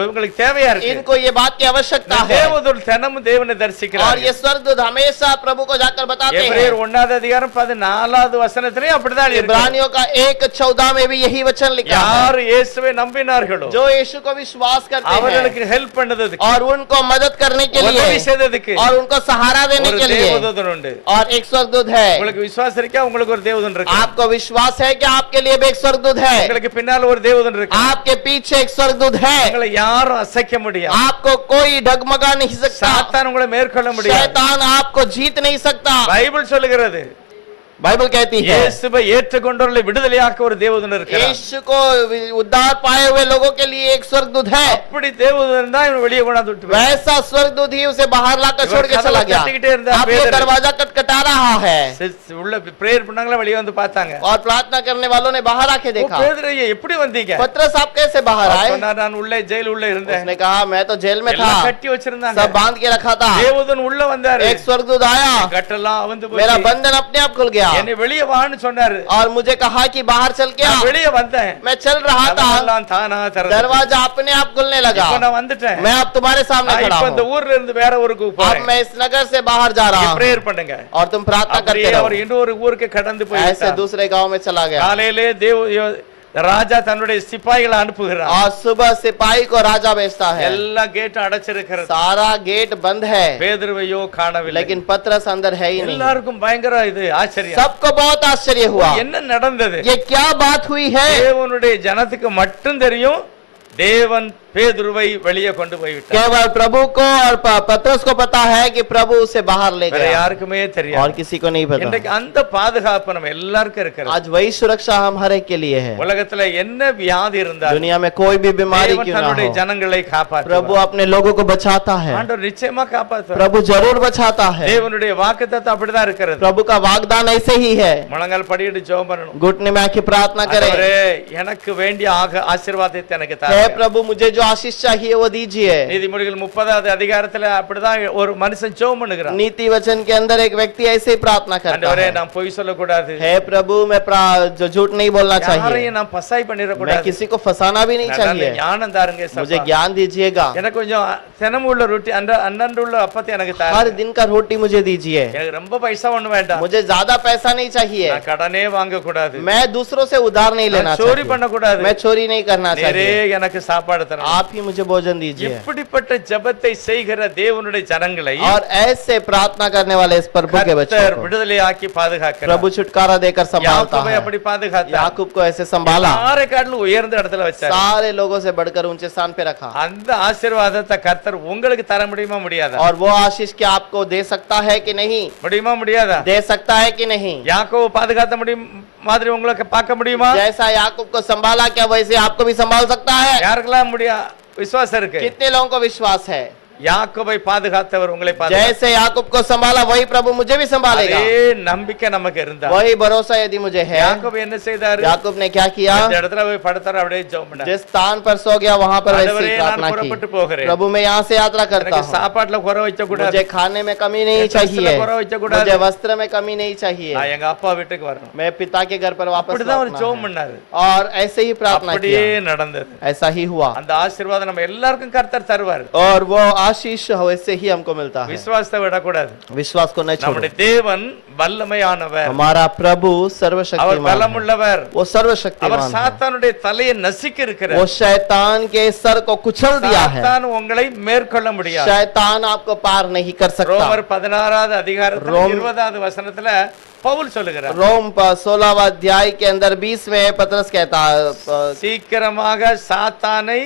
இவங்களுக்கு தேவையா இருக்கு. इनको ये बात की आवश्यकता है। தேவதூதர்கள் தினமும் தேவனை और தரிசிக்கிறார்கள். ये स्वर्गदूत हमेशा प्रभु को जाकर बताते हैं। எபிரேயர் 1வது அதிகாரம் 14வது வசனத்திலே அப்படிதான் இருக்கு. इब्रानियों का 1:14 में भी यही वचन लिखा है, யார் இயேசுவை நம்பினார்களோ जो यीशु को विश्वास करते हैं அவர்களுக்கு ஹெல்ப் பண்ணதுக்கு, और उनको मदद करने के உதவி लिए செய்ததுக்கு और उनको सहारा देने ஒரு के लिए தேவதூதன் உண்டு. और एक स्वर्गदूत है। உங்களுக்கு விசுவாசம் இருக்கா? உங்களுக்கு ஒரு தேவதூதன் இருக்கு. आपको विश्वास है कि आपके लिए भी एक स्वर्गदूत है, உங்களுக்கு பின்னால ஒரு தேவதூதன் இருக்கு. आपके पीछे एक स्वर्गदूत है। உங்களை யாரும் அசைக்க முடியாது. आपको कोई डगमगा नहीं सकता, சாத்தான் உங்களை மேற்கொள்ள முடியாது. शैतान आपको जीत नहीं सकता। பைபிள் சொல்லுகிறது, बाइबल कहती है இயேசுவை ஏற்றுக்கொண்டவர்களை விடுதலையாக்க ஒரு தேவதூதன் இருக்கிறார். यीशु को उद्धार पाए हुए लोगों के लिए एक स्वर्गदूत है। அப்படி தேவதூதன் தான் இவனை வெளியே கொண்டாந்து விட்டு போனார். वैसा स्वर्गदूत ही उसे बाहर लाकर छोड़ के चला गया। கத்திக்கிட்டே இருந்தார் अब ये பேதுரு. दरवाजा खटखटा रहा है, உள்ள பிரேயர் பண்ணாங்களா, வெளியே வந்து பார்த்தாங்க. और प्रार्थना करने वालों ने बाहर आके ஓ, देखा। பேதுரு எப்படி வந்தீங்க? पतरस आप कैसे बाहर அவர் आए? சொன்னார், நான் உள்ளே ஜெயில் உள்ள இருந்தேன். उसने कहा मैं तो जेल में था, எல்லாம் கட்டி வச்சிருந்தாங்க. सब बांध के रखा था। தேவதூதன் உள்ள வந்தாரு. एक स्वर्गदूत आया, கட்டெல்லாம் அவுந்து मेरा போச்சு. बंधन अपने आप खुल गया। என்னை வெளியே வான்னு சொன்னாரு. और मुझे कहा कि बाहर चल के நான் आ। வெளியே வந்தேன். मैं चल रहा था, கதவெல்லாம் தானா திறந்து. दरवाजा अपने आप खुलने लगा। இப்ப நான் வந்துட்டேன். मैं अब तुम्हारे सामने खड़ा இப்ப இந்த हूँ। ஊர்ல இருந்து வேற ஊருக்கு अब போறேன். मैं इस नगर से बाहर जा रहा हूँ பிரேயர் பண்ணுங்க. और तुम प्रार्थना करते அப்படியே அவர் रहो। இன்னொரு ஊருக்கு கடந்து ऐसे போயிட்டார். दूसरे गांव में चला गया காலையிலே ராஜா தன்னுடைய சிப்பாய்களை அனுப்புகிறார். और सुबह सिपाही को राजा भेजता है। எல்லா கேட்டும் அடைச்சிருக்கிறது. सारा गेट बंद है, பேதுருவையோ காணவில்லை. लेकिन पतरस अंदर है ही नहीं। எல்லாருக்கும் பயங்கர இது ஆச்சரியம். सबको बहुत आश्चर्य हुआ, என்ன நடந்தது? ये क्या बात हुई है। தேவனுடைய ஜனத்துக்கு மட்டும் தெரியும், தேவன் பேதுருவை வெளியே கொண்டு போய்விட்டார். केवल प्रभु को और पतरस को पता है कि प्रभु उसे बाहर ले வேற गया, யாருக்குமே और தெரியாது. किसी को नहीं पता। இன்றைக்கு அந்த பாதுகாப்பு நம்ம எல்லாருக்கும் இருக்கிறது. आज वही सुरक्षा हम हर एक के लिए है। உலகத்துல என்ன வியாதி இருந்தாலும் दुनिया में कोई भी बीमारी தேவன் क्यों ना தன்னுடைய हो, ஜனங்களை காப்பாற்றுவார். प्रभु अपने लोगों को बचाता है। ஆண்டவர் நிச்சயமா காப்பாற்றுவார். प्रभु जरूर बचाता है। தேவனுடைய வாக்குத்தத்தம் அப்படிதான் இருக்கிறது. प्रभु का वाग्दान ऐसे ही है। முழங்கால் படியிட்டு ஜெபம் பண்ணணும். घुटने में आके प्रार्थना करें, ஆண்டவரே, எனக்கு வேண்டிய ஆசீர்வாதத்தை எனக்கு हे தாருங்க. प्रभु मुझे जो आशीष चाहिए वो दीजिए। நீதிமொழிகள் 30வது அதிகாரத்துல அப்படிதான் ஒரு மனுஷன் ஜெபம் பண்ணுகிறான். नीति वचन के अंदर एक व्यक्ति ऐसे ही प्रार्थना करता ஆண்டவரே, है, நான் பொய் சொல்லக்கூடாது. हे प्रभु मैं जो झूठ नहीं बोलना चाहिए, யாரையும் நான் பசாய் मैं பண்ணிடக்கூடாது. किसी को फंसाना भी नहीं चाहिए। ஞானம் தாருங்க मुझे சப்பா. ज्ञान दीजिएगा, எனக்கு கொஞ்சம் தினமும் உள்ள ரொட்டி அன்னன்று உள்ள அப்பத்தை எனக்கு हर தாருங்க. दिन का रोटी मुझे दीजिए। எனக்கு ரொம்ப பைசா ஒண்ணு வேண்டாம். मुझे ज्यादा पैसा नहीं चाहिए, நான் கடனே வாங்க கூடாது. मैं दूसरों से उधार नहीं लेना நான் சோரி चाहिए, பண்ண கூடாது. मैं चोरी नहीं करना நேரே चाहिए, எனக்கு சாப்பாடு தரணும். आप ही मुझे भोजन दीजिए। இப்படிப்பட்ட ஜெபத்தை செய்கிற தேவனுடைய ஜனங்களை और ऐसे प्रार्थना करने वाले इस प्रभु के बच्चों கர்த்தர் को விடுதலையாக்கி பாதுகாக்கிறார். प्रभु छुटकारा देकर संभालता யாக்கோபை है। அப்படி பாதுகாத்தார். याकूब को ऐसे संभाला, யாரை காட்டிலும் உயர்ந்த இடத்துல வச்சார். सारे लोगों से बढ़कर ऊंचे स्थान पे रखा। அந்த ஆசீர்வாதத்தை கர்த்தர் உங்களுக்கு தர முடியுமா முடியாதா? और वो आशीष क्या आपको दे सकता है कि नहीं, முடியுமா முடியாதா? दे सकता है कि नहीं। யாக்கோபு பாதுகாத்த முடியும் மாதிரி உங்களுக்கு பார்க்க முடியுமா? जैसा याकूब को संभाला क्या वैसे आपको भी संभाल सकता है। யாருக்கெல்லாம் முடியா விசுவாசம் இருக்கு? कितने लोगों को विश्वास है, யாக்கோபை பாதுகாத்தவர் உங்களை பாதுகாத்தார். जैसे याकूब को संभाला वही प्रभु मुझे भी संभालेगा। அதே நம்பிக்கை நமக்கு இருந்தா वही भरोसा यदि मुझे है। யாக்கோபு என்ன செய்தாரு? याकूब ने क्या किया, இந்த இடத்துல போய் படுத்தாரு, அப்படியே ஜெபம் பண்ணாரு. जिस स्थान पर सो गया वहां पर वैसे ஆண்டவரே, ही நான் प्रार्थना புறப்பட்டு की, போகிறேன். प्रभु मैं यहाँ से यात्रा करता எனக்கு हूँ, சாப்பாட்டுல குறை வைக்க கூடாது. मुझे खाने में कमी नहीं ड्रेस में चाहिए, कुறை வைக்க கூடாது. मुझे वस्त्र में कमी नहीं चाहिए, நான் எங்க அப்பா வீட்டுக்கு வரணும். मैं पिता के घर पर वापस அப்படிதான் ஒரு लौटना ஜெபம் है। பண்ணாரு. और ऐसे ही प्रार्थना அப்படியே किया, நடந்தது. ऐसा ही हुआ। அந்த ஆசீர்வாதம் நம்ம எல்லாருக்கும் கர்த்தர் தருவார். और वो आशीष वैसे ही हमको मिलता है। விசுவாசத்தை விடக்கூடாது. विश्वास को नहीं நம்முடைய छोड़ो। தேவன் வல்லமையானவர். हमारा प्रभु அவர் सर्वशक्तिमान है, பலமுள்ளவர். वो அவர் सर्वशक्तिमान है। சாத்தானுடைய தலையை நசுக்கி वो இருக்கிறார். शैतान के सर को कुचल दिया है। சாத்தான் உங்களை மேற்கொள்ள முடியாது. शैतान आपको पार नहीं कर सकता। ரோமர் 16வது அதிகாரத்துல रोम- 20வது வசனத்துல பவுல் சொல்லுகிறார், रोम 16वां अध्याय के अंदर 20 में पतरस कहता है, சீக்கிரமாக சாத்தானை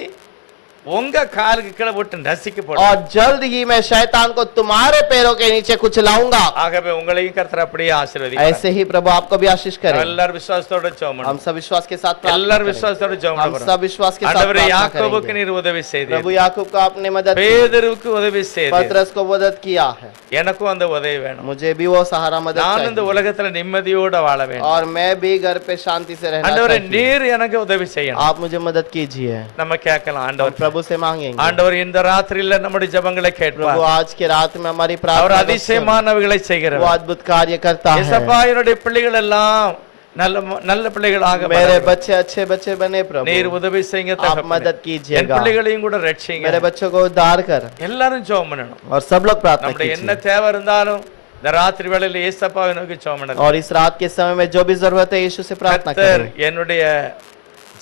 உங்க காலுக்கு கீழே போட்டு நசுக்கி போடு. और जल्द ही मैं शैतान को तुम्हारे पैरों के नीचे कुचलाऊंगा। ஆகவே உங்களையும் கர்த்தர் அப்படியே ஆசீர்வதிப்பார். ऐसे ही प्रभु आपको भी आशीष करे। எல்லாரும் விசுவாசத்தோட ஜெபம் हम பண்ணுவோம். सब विश्वास के साथ प्रार्थना எல்லாரும் करेंगे। விசுவாசத்தோட ஜெபம் हम பண்ணுவோம். सब विश्वास के साथ ஆண்டவரே, प्रार्थना யாக்கோபுக்கு करेंगे। நீர் உதவி செய்தீர். प्रभु याकूब को आपने मदद की, பேதுருவுக்கு உதவி செய்தீர். पतरस को मदद किया है, எனக்கும் அந்த உதவி வேணும். मुझे भी वो सहारा मदद நான் இந்த चाहिए। உலகத்துல நிம்மதியோட வாழ வேண்டும். और मैं भी घर पे शांति से रहना ஆண்டவரே, चाहिए। நீர் எனக்கு உதவி செய்யணும். आप मुझे मदद कीजिए। நம்ம கேட்கலாம், और ஆண்டவர் प्रभु से मांगेंगे, ஆண்டவர் இந்த ராத்திரியில நம்முடைய ஜெபங்களை प्रभु கேட்பார். आज की रात में हमारी அவர் प्रार्थना को सुन। அதிசயமானவைகளை वो செய்கிறவர். अद्भुत कार्य करता है। இயேசப்பா, என்னுடைய பிள்ளைகள் எல்லாம் நல்ல நல்ல பிள்ளைகளாக मेरे வளரணும். बच्चे अच्छे बच्चे बने प्रभु, நீர் உதவி செய்யுங்க आप தகப்பனே. मदद என் कीजिएगा। பிள்ளைகளையும் கூட ரட்சிங்க. मेरे बच्चों को उद्धार कर। எல்லாரும் ஜெபம் பண்ணணும். और सब लोग प्रार्थना நம்முடைய என்ன कीजिए। தேவை இருந்தாலும் இந்த ராத்திரி வேளையில இயேசப்பாவை நோக்கி ஜெபம் பண்ணணும். और इस रात के समय में जो भी जरूरत है यीशु से प्रार्थना கர்த்தர் करें। என்னுடைய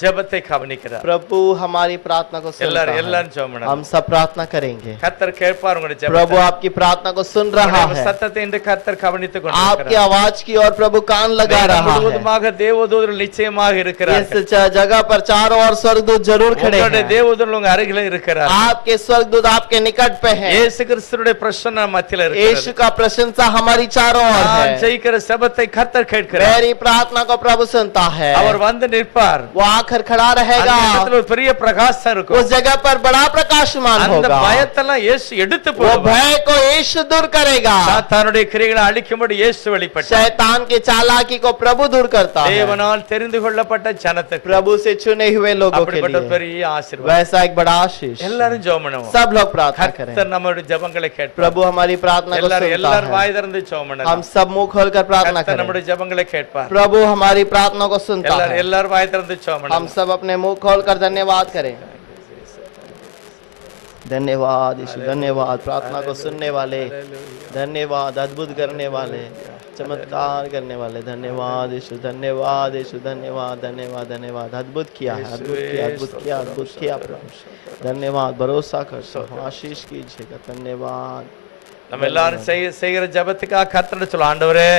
ஜெபத்தை கவனிக்கிறார். प्रभु हमारी प्रार्थना को सुनता எல்லாரும் है। எல்லாரும் ஜெபம் பண்ணணும். हम सब प्रार्थना करेंगे। கர்த்தர் கேட்பார் உங்களுடைய प्रभु ஜெபத்தை. आपकी प्रार्थना को सुन रहा உங்களுடைய है। சத்தத்தை இன்று கர்த்தர் கவனித்துக் आपकी கொண்டிருக்கிறார். आवाज की ओर प्रभु कान लगा நேரம் रहा है। முழுவதுமாக தேவதூதர்கள் நிச்சயமாக இருக்கிறார்கள். इस जगह पर चारों ओर स्वर्गदूत जरूर खड़े உங்களுடைய हैं। தேவதூதர்கள் உங்க அருகிலே இருக்கிறார்கள். आपके स्वर्गदूत आपके निकट पे हैं। இயேசு கிறிஸ்துவினுடைய பிரசன்னம் மத்தியில இருக்கிறது. यीशु का प्रशंसा हमारी चारों ओर நான் है। ஜெயிக்கிற ஜெபத்தை கர்த்தர் கேட்கிறார். मेरी प्रार्थना को प्रभु सुनता है। அவர் வந்து நிற்பார். वो आकर खड़ा அந்த रहेगा, இடத்துல ஒரு பெரிய பிரகாசம் இருக்கும். उस जगह पर बड़ा प्रकाशमान அந்த होगा। பயத்தெல்லாம் இயேசு எடுத்து वो போடுவார். भय को यीशु दूर करेगा। சாத்தானுடைய கிரியைகளை அழிக்கும்படி இயேசு வெளிப்பட்டார். शैतान की चालाकी को प्रभु दूर करता है, தேவனால் தெரிந்து கொள்ளப்பட்ட ஜனத்துக்கு प्रभु से चुने हुए लोगों के அப்படிப்பட்ட लिए பெரிய ஆசீர்வாதம். वैसा एक बड़ा आशीष। எல்லாரும் ஜெபம் பண்ணுவோம். सब लोग प्रार्थना करें, கர்த்தர் நம்முடைய ஜெபங்களை கேட்பார். प्रभु हमारी प्रार्थना को எல்லாரும் सुनता எல்லாரும் है। வாய் திறந்து ஜெபம் हम பண்ணலாம். सब मुंह खोलकर प्रार्थना கர்த்தர் करें, நம்முடைய ஜெபங்களை கேட்பார். प्रभु हमारी प्रार्थना को सुनता எல்லாரும் है। எல்லாரும் வாய் திறந்து ஜெபம் हम பண்ணலாம். सब अपने मुंह खोलकर धन्यवाद करें। धन्यवाद यीशु, धन्यवाद प्रार्थना को सुनने वाले, धन्यवाद अद्भुत करने वाले, चमत्कार करने वाले, धन्यवाद यीशु, धन्यवाद यीशु, धन्यवाद धन्यवाद धन्यवाद। अद्भुत किया है, अद्भुत किया, अद्भुत किया, अद्भुत किया प्रभु, धन्यवाद। भरोसा करता हूँ, आशीष कीजिएगा, धन्यवाद। நம்ம எல்லாரும் செய்கிற ஜெபத்துக்காக கர்த்தர் சொல்லுவோம், ஆண்டவரே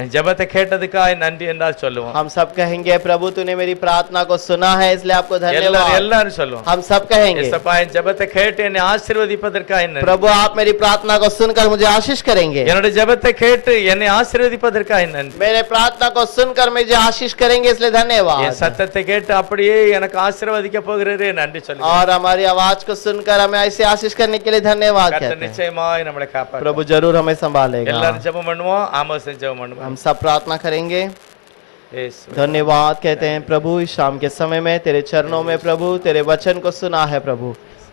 என் ஜெபத்தை கேட்டதுக்காக நன்றி என்றால் சொல்லுவோம். हम सब कहेंगे प्रभु तूने मेरी प्रार्थना को सुना है इसलिए आपको धन्यवाद। எல்லாரும் சொல்லுவோம், हम सब कहेंगे இயேசப்பா என் ஜெபத்தை கேட்டு என்னை ஆசீர்வதிப்பதற்காக நன்றி. प्रभु आप मेरी प्रार्थना को सुनकर मुझे आशीष करेंगे, என்னுடைய ஜெபத்தை கேட்டு என்னை ஆசீர்வதிப்பதற்காக நன்றி. मेरे प्रार्थना को सुनकर मुझे आशीष करेंगे इसलिए என் धन्यवाद। சத்தத்தை கேட்டு அப்படியே எனக்கு ஆசீர்வதிக்க போகிறீரே நன்றி சொல்லுங்க. और हमारी आवाज को सुनकर हमें ऐसे आशीष करने के लिए धन्यवाद கர்த்தர் कहते हैं। நிச்சயமாய் நம்மளை காப்பாற்றுவார். प्रभु जरूर हमें संभालेगा। எல்லாரும் ஜெபம் பண்ணுவோம், ஆமோஸ் ஜெபம் பண்ணுவோம். हम सब प्रार्थना करेंगे, यीशु धन्यवाद कहते हैं प्रभु। इस शाम के समय में तेरे चरणों में प्रभु तेरे वचन को सुना है प्रभु।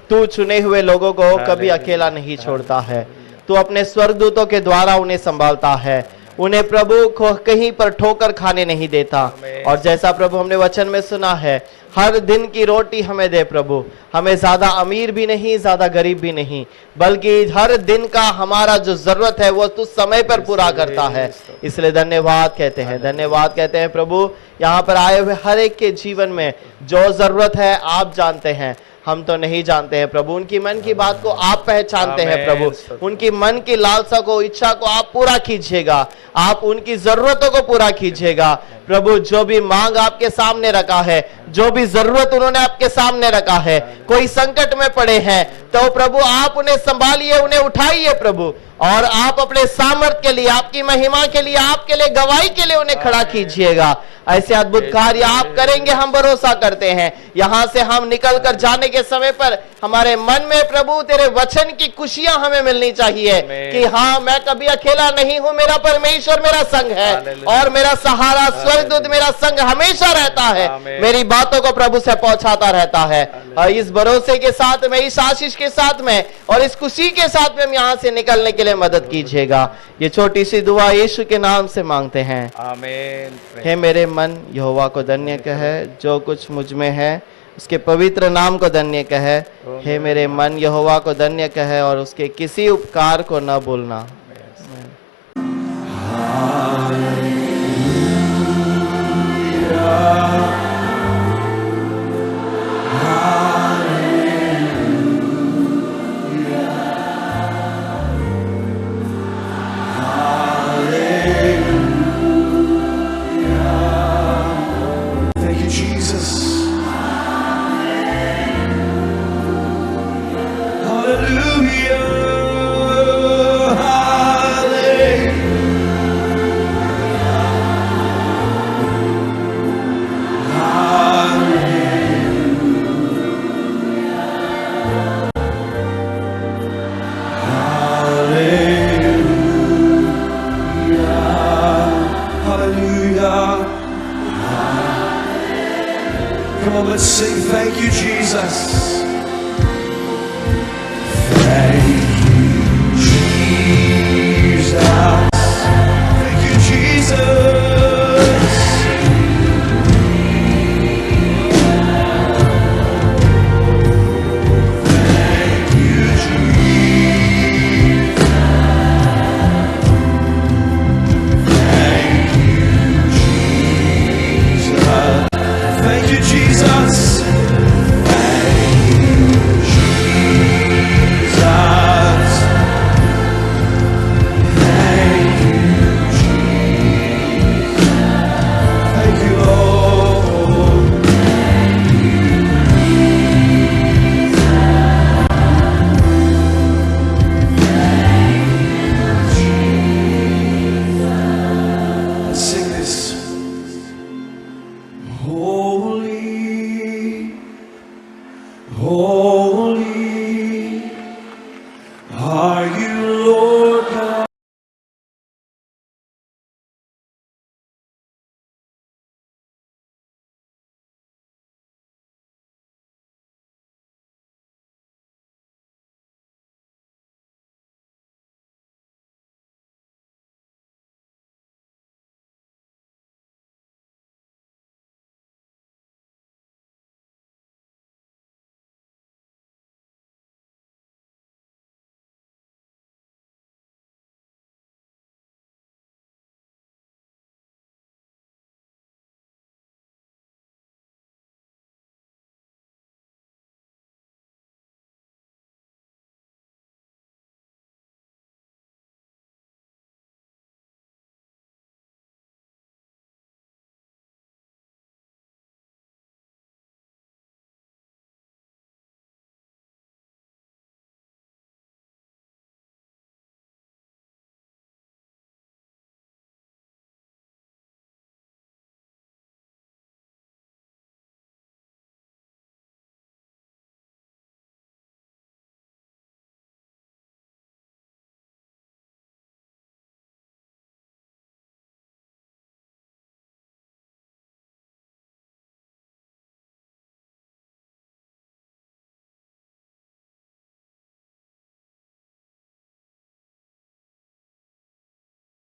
तू चुने हुए लोगों को कभी अकेला नहीं छोड़ता है, तू अपने स्वर्गदूतों के द्वारा उन्हें संभालता है, उन्हें प्रभु को कहीं पर ठोकर खाने नहीं देता। और जैसा प्रभु हमने वचन में सुना है, हर दिन की रोटी हमें दे प्रभु, हमें ज्यादा अमीर भी नहीं ज्यादा गरीब भी नहीं, बल्कि हर दिन का हमारा जो जरूरत है वो तू समय पर पूरा करता है, इसलिए धन्यवाद कहते हैं। धन्यवाद कहते हैं प्रभु, यहाँ पर आए हुए हर एक के जीवन में जो जरूरत है आप जानते हैं, हम तो नहीं जानते हैं प्रभु। उनकी मन की बात को आप पहचानते हैं प्रभु, उनकी मन की लालसा को इच्छा को आप पूरा कीजिएगा, आप उनकी जरूरतों को पूरा कीजिएगा प्रभु। जो भी मांग आपके सामने रखा है, जो भी जरूरत उन्होंने आपके सामने रखा है, कोई संकट में पड़े हैं तो प्रभु आप उन्हें संभालिए, उन्हें उठाइए प्रभु, और आप अपने सामर्थ के लिए, आपकी महिमा के लिए, आपके लिए गवाही के लिए उन्हें खड़ा कीजिएगा। ऐसे अद्भुत कार्य आप करेंगे, हम भरोसा करते हैं। यहाँ से हम निकल कर जाने के समय पर हमारे मन में प्रभु तेरे वचन की खुशियां हमें मिलनी चाहिए कि हाँ मैं कभी अकेला नहीं हूँ, मेरा परमेश्वर मेरा संग है और मेरा सहारा स्वर्गदूत मेरा संग हमेशा रहता है, मेरी बातों को प्रभु से पहुंचाता रहता है। और इस भरोसे के साथ में, इस आशीष के साथ में और इस खुशी के साथ में हम यहाँ से निकलने के लिए मदद कीजिएगा। ये छोटी सी दुआ यीशु के नाम से मांगते हैं, आमीन। हे मेरे मन यहोवा को धन्य कहे, जो कुछ मुझ में है उसके पवित्र नाम को धन्य कहे। हे मेरे मन यहोवा को धन्य कहे और उसके किसी उपकार को न भूलना। Thank you, Jesus. Hallelujah. Hallelujah. Come on, let's sing. Thank you, Jesus.